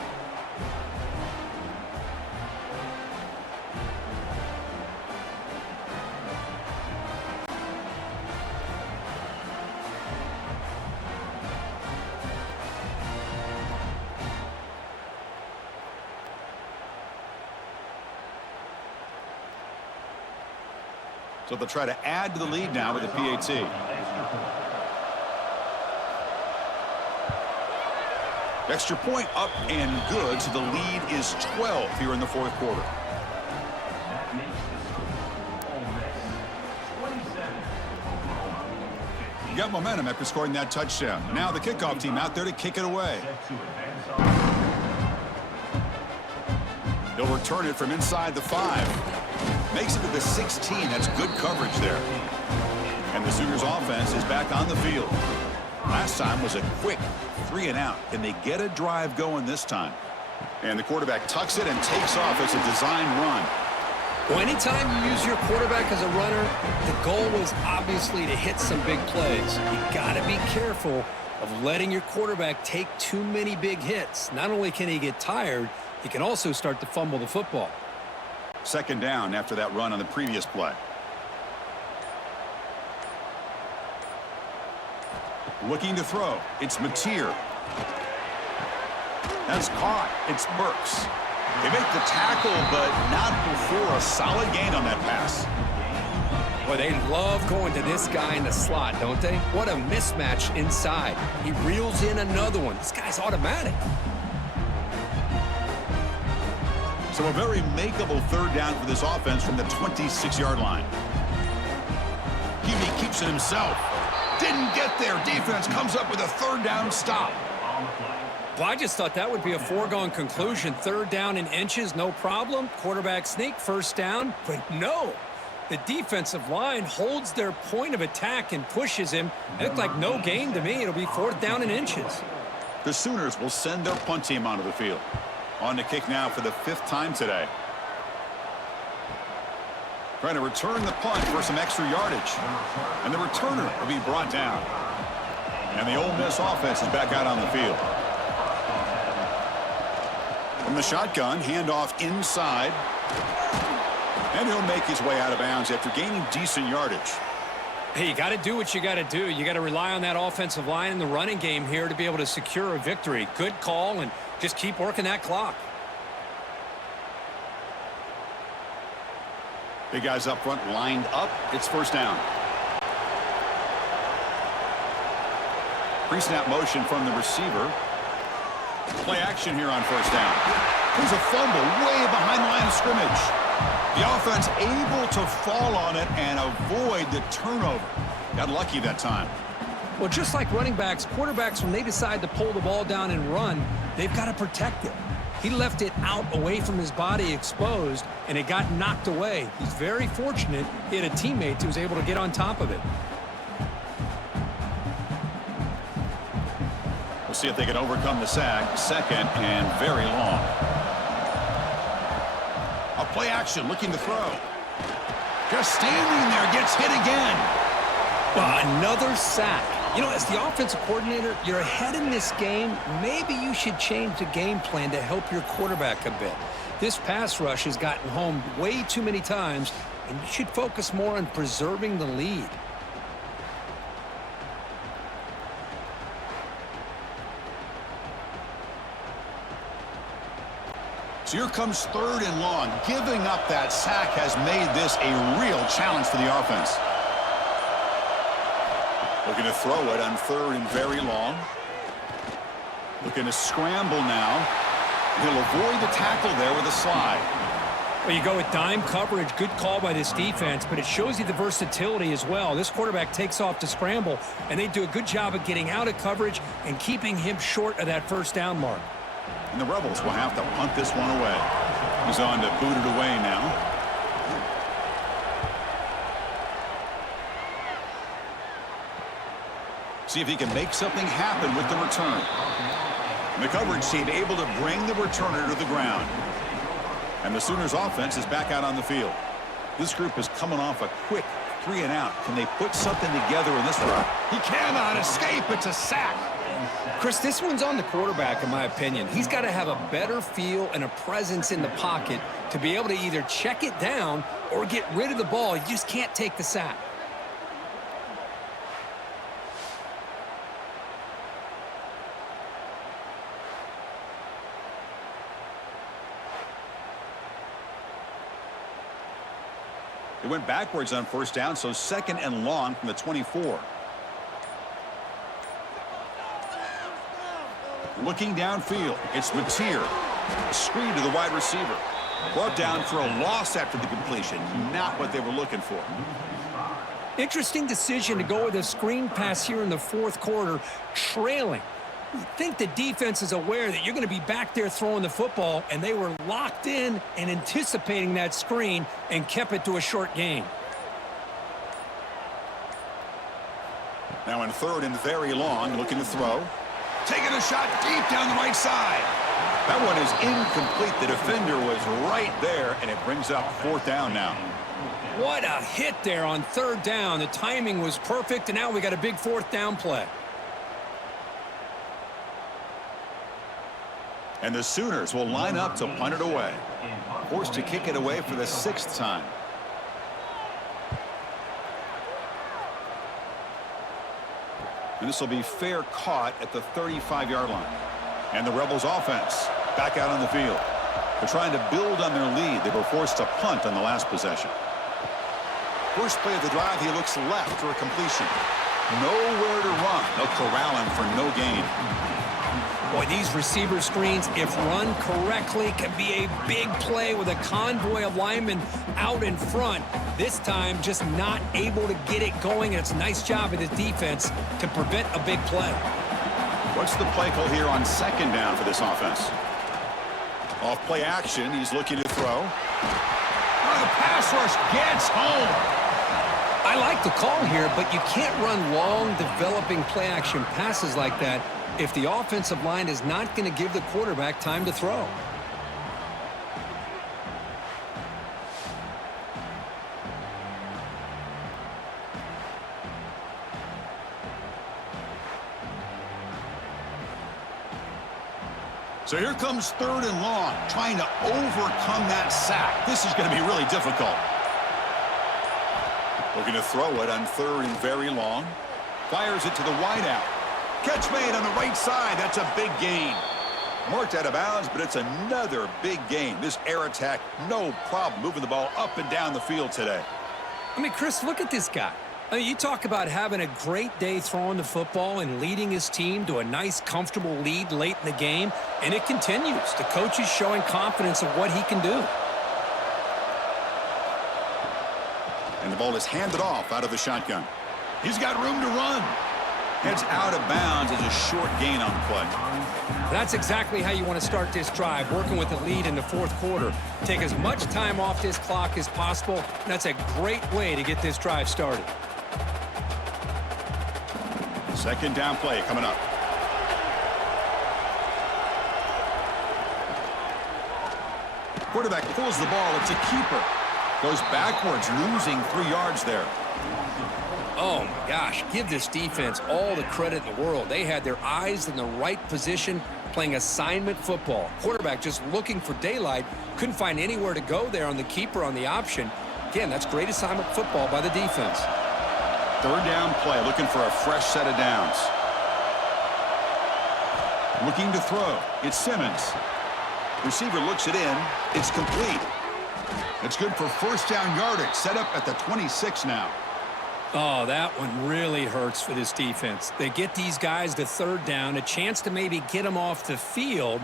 So they'll try to add to the lead now with the PAT. Extra point up and good, so the lead is 12 here in the fourth quarter. You got momentum after scoring that touchdown. Now the kickoff team out there to kick it away. He'll return it from inside the 5. Makes it to the 16. That's good coverage there. And the Sooners offense is back on the field. Last time was a quick 3 and out. Can they get a drive going this time? And the quarterback tucks it and takes off as a design run. Well, anytime you use your quarterback as a runner, the goal is obviously to hit some big plays. You got to be careful of letting your quarterback take too many big hits. Not only can he get tired, he can also start to fumble the football. Second down after that run on the previous play. Looking to throw. It's Mateer. That's caught. It's Burks. They make the tackle, but not before a solid gain on that pass. Boy, they love going to this guy in the slot, don't they? What a mismatch inside. He reels in another one. This guy's automatic. So a very makeable third down for this offense from the 26-yard line. Hebe keeps it himself. Didn't get there. Defense comes up with a third down stop. Well, I just thought that would be a foregone conclusion. Third down in inches, no problem. Quarterback sneak, first down. But no, the defensive line holds their point of attack and pushes him. It looked like no gain to me. It'll be fourth down in inches. The Sooners will send their punt team onto the field. On to kick now for the 5th time today. Trying to return the punt for some extra yardage. And the returner will be brought down. And the Ole Miss offense is back out on the field. From the shotgun, handoff inside. And he'll make his way out of bounds after gaining decent yardage. Hey, you got to do what you got to do. You got to rely on that offensive line in the running game here to be able to secure a victory. Good call, and just keep working that clock. Big guys up front lined up. It's first down. Pre-snap motion from the receiver. Play action here on first down. There's a fumble way behind the line of scrimmage. The offense able to fall on it and avoid the turnover. Got lucky that time. Well, just like running backs, quarterbacks, when they decide to pull the ball down and run, they've got to protect it. He left it out away from his body exposed, and it got knocked away. He's very fortunate he had a teammate who was able to get on top of it. We'll see if they can overcome the sack. Second and very long. A play action, looking to throw. Just standing there, gets hit again. Well, another sack. You know, as the offensive coordinator, you're ahead in this game. Maybe you should change the game plan to help your quarterback a bit. This pass rush has gotten home way too many times, and you should focus more on preserving the lead. So here comes third and long. Giving up that sack has made this a real challenge for the offense. Looking to throw it on third and very long. Looking to scramble now. He'll avoid the tackle there with a slide. Well, you go with dime coverage. Good call by this defense, but it shows you the versatility as well. This quarterback takes off to scramble, and they do a good job of getting out of coverage and keeping him short of that first down mark. And the Rebels will have to punt this one away. He's on to boot it away now. See if he can make something happen with the return. And the coverage team able to bring the returner to the ground. And the Sooners offense is back out on the field. This group is coming off a quick 3 and out. Can they put something together in this one? He cannot escape. It's a sack. Chris, this one's on the quarterback, in my opinion. He's got to have a better feel and a presence in the pocket to be able to either check it down or get rid of the ball. You just can't take the sack. It went backwards on first down, so second and long from the 24. Looking downfield, it's Mateer. Screen to the wide receiver. Brought down for a loss after the completion. Not what they were looking for. Interesting decision to go with a screen pass here in the fourth quarter, trailing. You think the defense is aware that you're going to be back there throwing the football, and they were locked in and anticipating that screen and kept it to a short gain. Now in third and very long, looking to throw. Taking a shot deep down the right side. That one is incomplete. The defender was right there, and it brings up fourth down now. What a hit there on third down. The timing was perfect, and now we got a big fourth down play. And the Sooners will line up to punt it away. Forced to kick it away for the 6th time. And this will be fair caught at the 35-yard line. And the Rebels offense back out on the field. They're trying to build on their lead. They were forced to punt on the last possession. First play of the drive, he looks left for a completion. Nowhere to run. They'll corral him for no gain. Boy, these receiver screens, if run correctly, can be a big play with a convoy of linemen out in front. This time, just not able to get it going. And it's a nice job of the defense to prevent a big play. What's the play call here on second down for this offense? Off play action, he's looking to throw. Oh, the pass rush gets home. I like the call here, but you can't run long, developing play-action passes like that if the offensive line is not going to give the quarterback time to throw. So here comes 3rd and long, trying to overcome that sack. This is going to be really difficult. Looking to throw it on 3rd and very long. Fires it to the wideout. Catch made on the right side. That's a big gain. Marked out of bounds, but it's another big gain. This air attack, no problem moving the ball up and down the field today. I mean, Chris, look at this guy. I mean, you talk about having a great day throwing the football and leading his team to a nice, comfortable lead late in the game, and it continues. The coach is showing confidence of what he can do. And the ball is handed off out of the shotgun. He's got room to run. Heads out of bounds as a short gain on the play. That's exactly how you want to start this drive, working with the lead in the 4th quarter. Take as much time off this clock as possible, and that's a great way to get this drive started. 2nd down play coming up. Quarterback pulls the ball. It's a keeper. Goes backwards, losing 3 yards there. Oh, my gosh. Give this defense all the credit in the world. They had their eyes in the right position, playing assignment football. Quarterback just looking for daylight. Couldn't find anywhere to go there on the keeper on the option. Again, that's great assignment football by the defense. 3rd down play, looking for a fresh set of downs. Looking to throw. It's Simmons. Receiver looks it in. It's complete. It's good for 1st down yardage. Set up at the 26 now. Oh, that one really hurts for this defense. They get these guys to 3rd down, a chance to maybe get them off the field,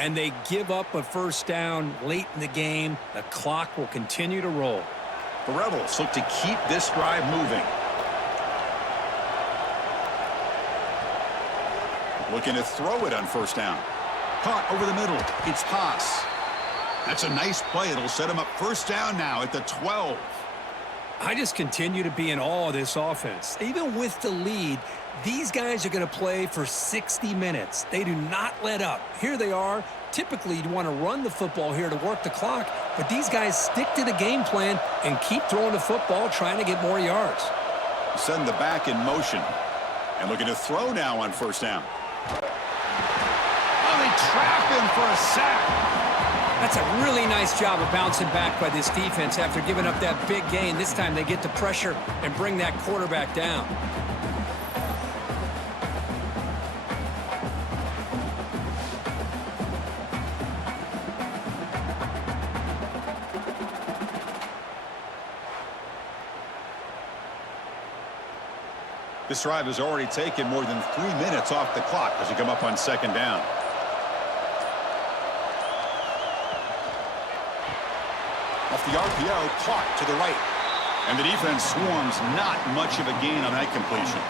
and they give up a 1st down late in the game. The clock will continue to roll. The Rebels look to keep this drive moving. Looking to throw it on 1st down. Caught over the middle. It's Haas. That's a nice play. It'll set him up 1st down now at the 12. I just continue to be in awe of this offense. Even with the lead, these guys are going to play for 60 minutes. They do not let up. Here they are. Typically, you'd want to run the football here to work the clock, but these guys stick to the game plan and keep throwing the football, trying to get more yards. Send the back in motion. And looking to throw now on 1st down. Oh, they trap him for a sack. That's a really nice job of bouncing back by this defense after giving up that big gain. This time they get the pressure and bring that quarterback down. This drive has already taken more than 3 minutes off the clock as we come up on 2nd down. Off the RPO, caught to the right. And the defense swarms, not much of a gain on that completion.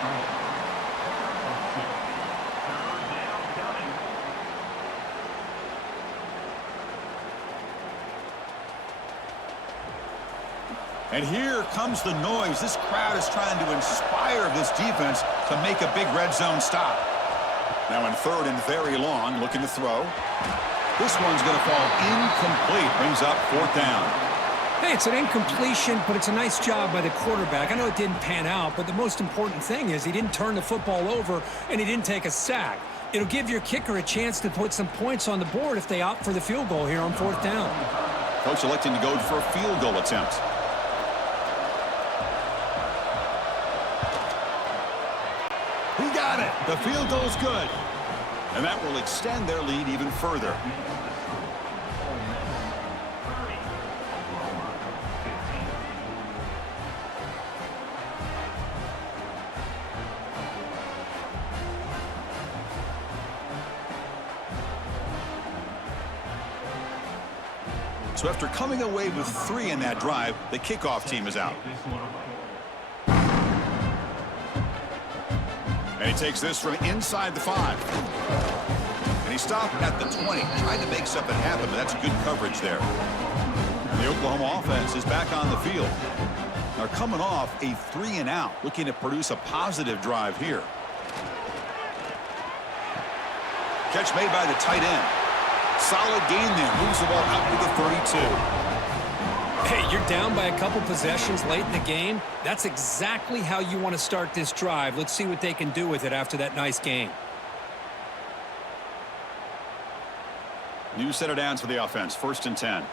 And here comes the noise. This crowd is trying to inspire this defense to make a big red zone stop. Now in 3rd and very long, looking to throw. This one's going to fall incomplete. Brings up 4th down. Hey, it's an incompletion, but it's a nice job by the quarterback. I know it didn't pan out, but the most important thing is he didn't turn the football over and he didn't take a sack. It'll give your kicker a chance to put some points on the board if they opt for the field goal here on 4th down. Coach electing to go for a field goal attempt. He got it. The field goal's good. And that will extend their lead even further. So after coming away with 3 in that drive, the kickoff team is out. And he takes this from inside the 5. And he stopped at the 20. Tried to make something happen, but that's good coverage there. And the Oklahoma offense is back on the field. They're coming off a 3 and out, looking to produce a positive drive here. Catch made by the tight end. Solid gain there. Moves the ball out to the 32. Hey, you're down by a couple possessions late in the game. That's exactly how you want to start this drive. Let's see what they can do with it after that nice game. New set of downs for the offense. 1st and 10.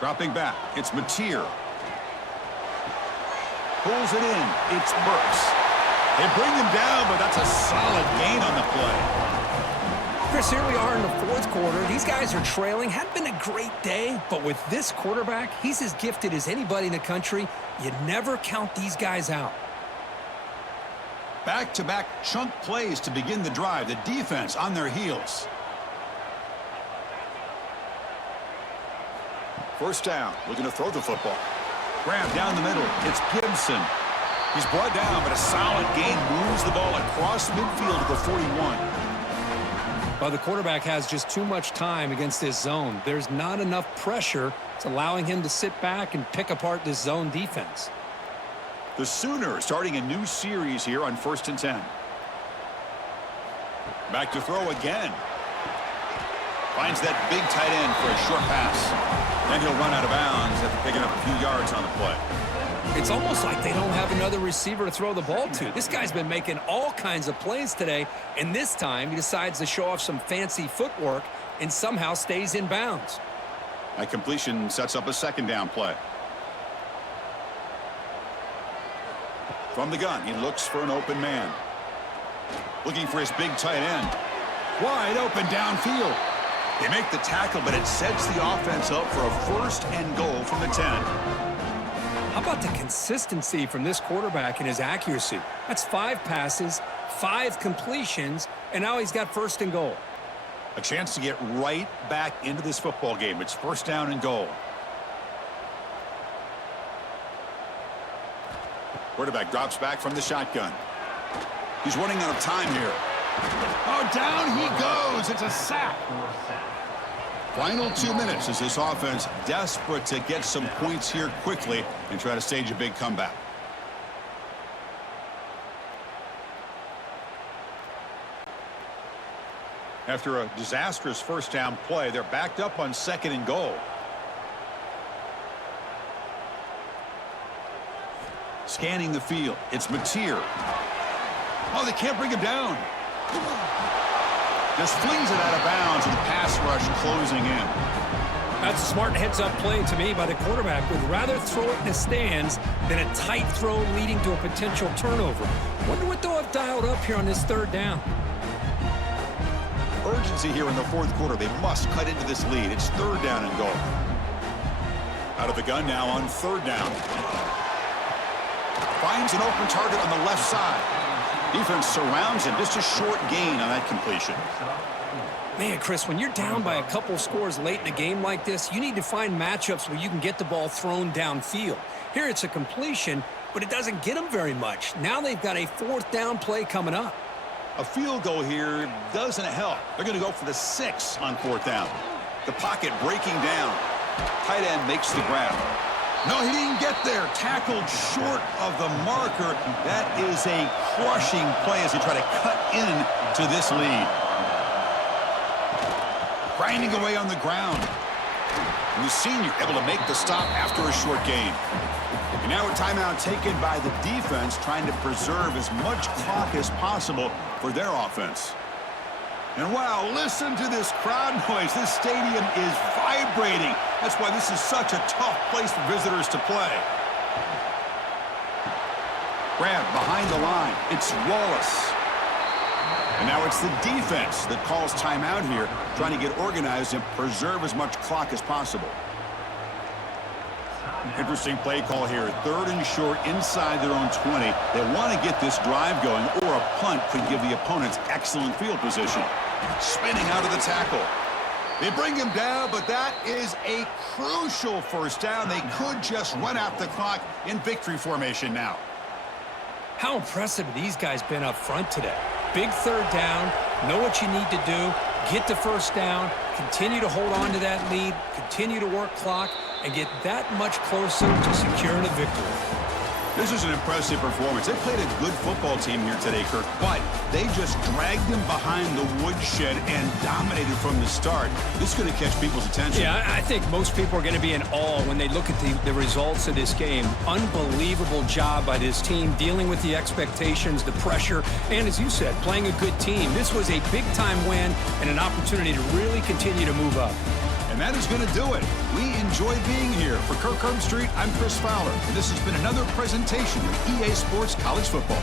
Dropping back. It's Mateer. Pulls it in. It's Burks. They bring him down, but that's a solid gain on the play. Chris, here we are in the 4th quarter. These guys are trailing. Hadn't been a great day, but with this quarterback, he's as gifted as anybody in the country. You never count these guys out. Back-to-back chunk plays to begin the drive. The defense on their heels. 1st down. Looking to throw the football. Grab down the middle. It's Gibson. He's brought down, but a solid gain moves the ball across midfield to the 41. Well, the quarterback has just too much time against this zone. There's not enough pressure. It's allowing him to sit back and pick apart this zone defense. The Sooners starting a new series here on 1st and 10. Back to throw again. Finds that big tight end for a short pass. Then he'll run out of bounds after picking up a few yards on the play. It's almost like they don't have another receiver to throw the ball to. This guy's been making all kinds of plays today, and this time he decides to show off some fancy footwork and somehow stays in bounds. That completion sets up a 2nd down play. From the gun, he looks for an open man. Looking for his big tight end. Wide open downfield. They make the tackle, but it sets the offense up for a 1st and goal from the 10. How about the consistency from this quarterback and his accuracy? That's 5 passes, 5 completions, and now he's got 1st and goal. A chance to get right back into this football game. It's 1st down and goal. Quarterback drops back from the shotgun. He's running out of time here. Oh, down he goes. It's a sack. Final 2 minutes as this offense desperate to get some points here quickly and try to stage a big comeback. After a disastrous 1st down play, they're backed up on 2nd and goal. Scanning the field. It's Mateer. Oh, they can't bring him down. Just flings it out of bounds with the pass rush closing in. That's a smart heads-up play to me by the quarterback. Would rather throw it in the stands than a tight throw leading to a potential turnover. Wonder what they'll have dialed up here on this 3rd down. Urgency here in the 4th quarter. They must cut into this lead. It's 3rd down and goal. Out of the gun now on 3rd down. Finds an open target on the left side. Defense surrounds him. Just a short gain on that completion. Man, Chris, when you're down by a couple scores late in a game like this, you need to find matchups where you can get the ball thrown downfield. Here it's a completion, but it doesn't get them very much. Now they've got a 4th down play coming up. A field goal here doesn't help. They're going to go for the 6 on 4th down. The pocket breaking down. Tight end makes the grab. No, he didn't get there. Tackled short of the marker. That is a crushing play as they try to cut into this lead. Grinding away on the ground. And the senior able to make the stop after a short gain. And now a timeout taken by the defense, trying to preserve as much clock as possible for their offense. And wow, listen to this crowd noise. This stadium is vibrating. That's why this is such a tough place for visitors to play. Grab behind the line. It's Wallace. And now it's the defense that calls timeout here, trying to get organized and preserve as much clock as possible. Interesting play call here. 3rd and short inside their own 20. They want to get this drive going, or a punt could give the opponents excellent field position. Spinning out of the tackle. They bring him down, but that is a crucial 1st down. They could just run out the clock in victory formation now. How impressive have these guys been up front today? Big 3rd down, know what you need to do, get the 1st down, continue to hold on to that lead, continue to work clock, and get that much closer to securing a victory. This is an impressive performance. They played a good football team here today, Kirk, but they just dragged them behind the woodshed and dominated from the start. This is going to catch people's attention. Yeah, I think most people are going to be in awe when they look at the results of this game. Unbelievable job by this team, dealing with the expectations, the pressure, and as you said, playing a good team. This was a big-time win and an opportunity to really continue to move up. And that is going to do it. We enjoy being here. For Kirk Herbstreit, I'm Chris Fowler, and this has been another presentation of EA Sports College Football.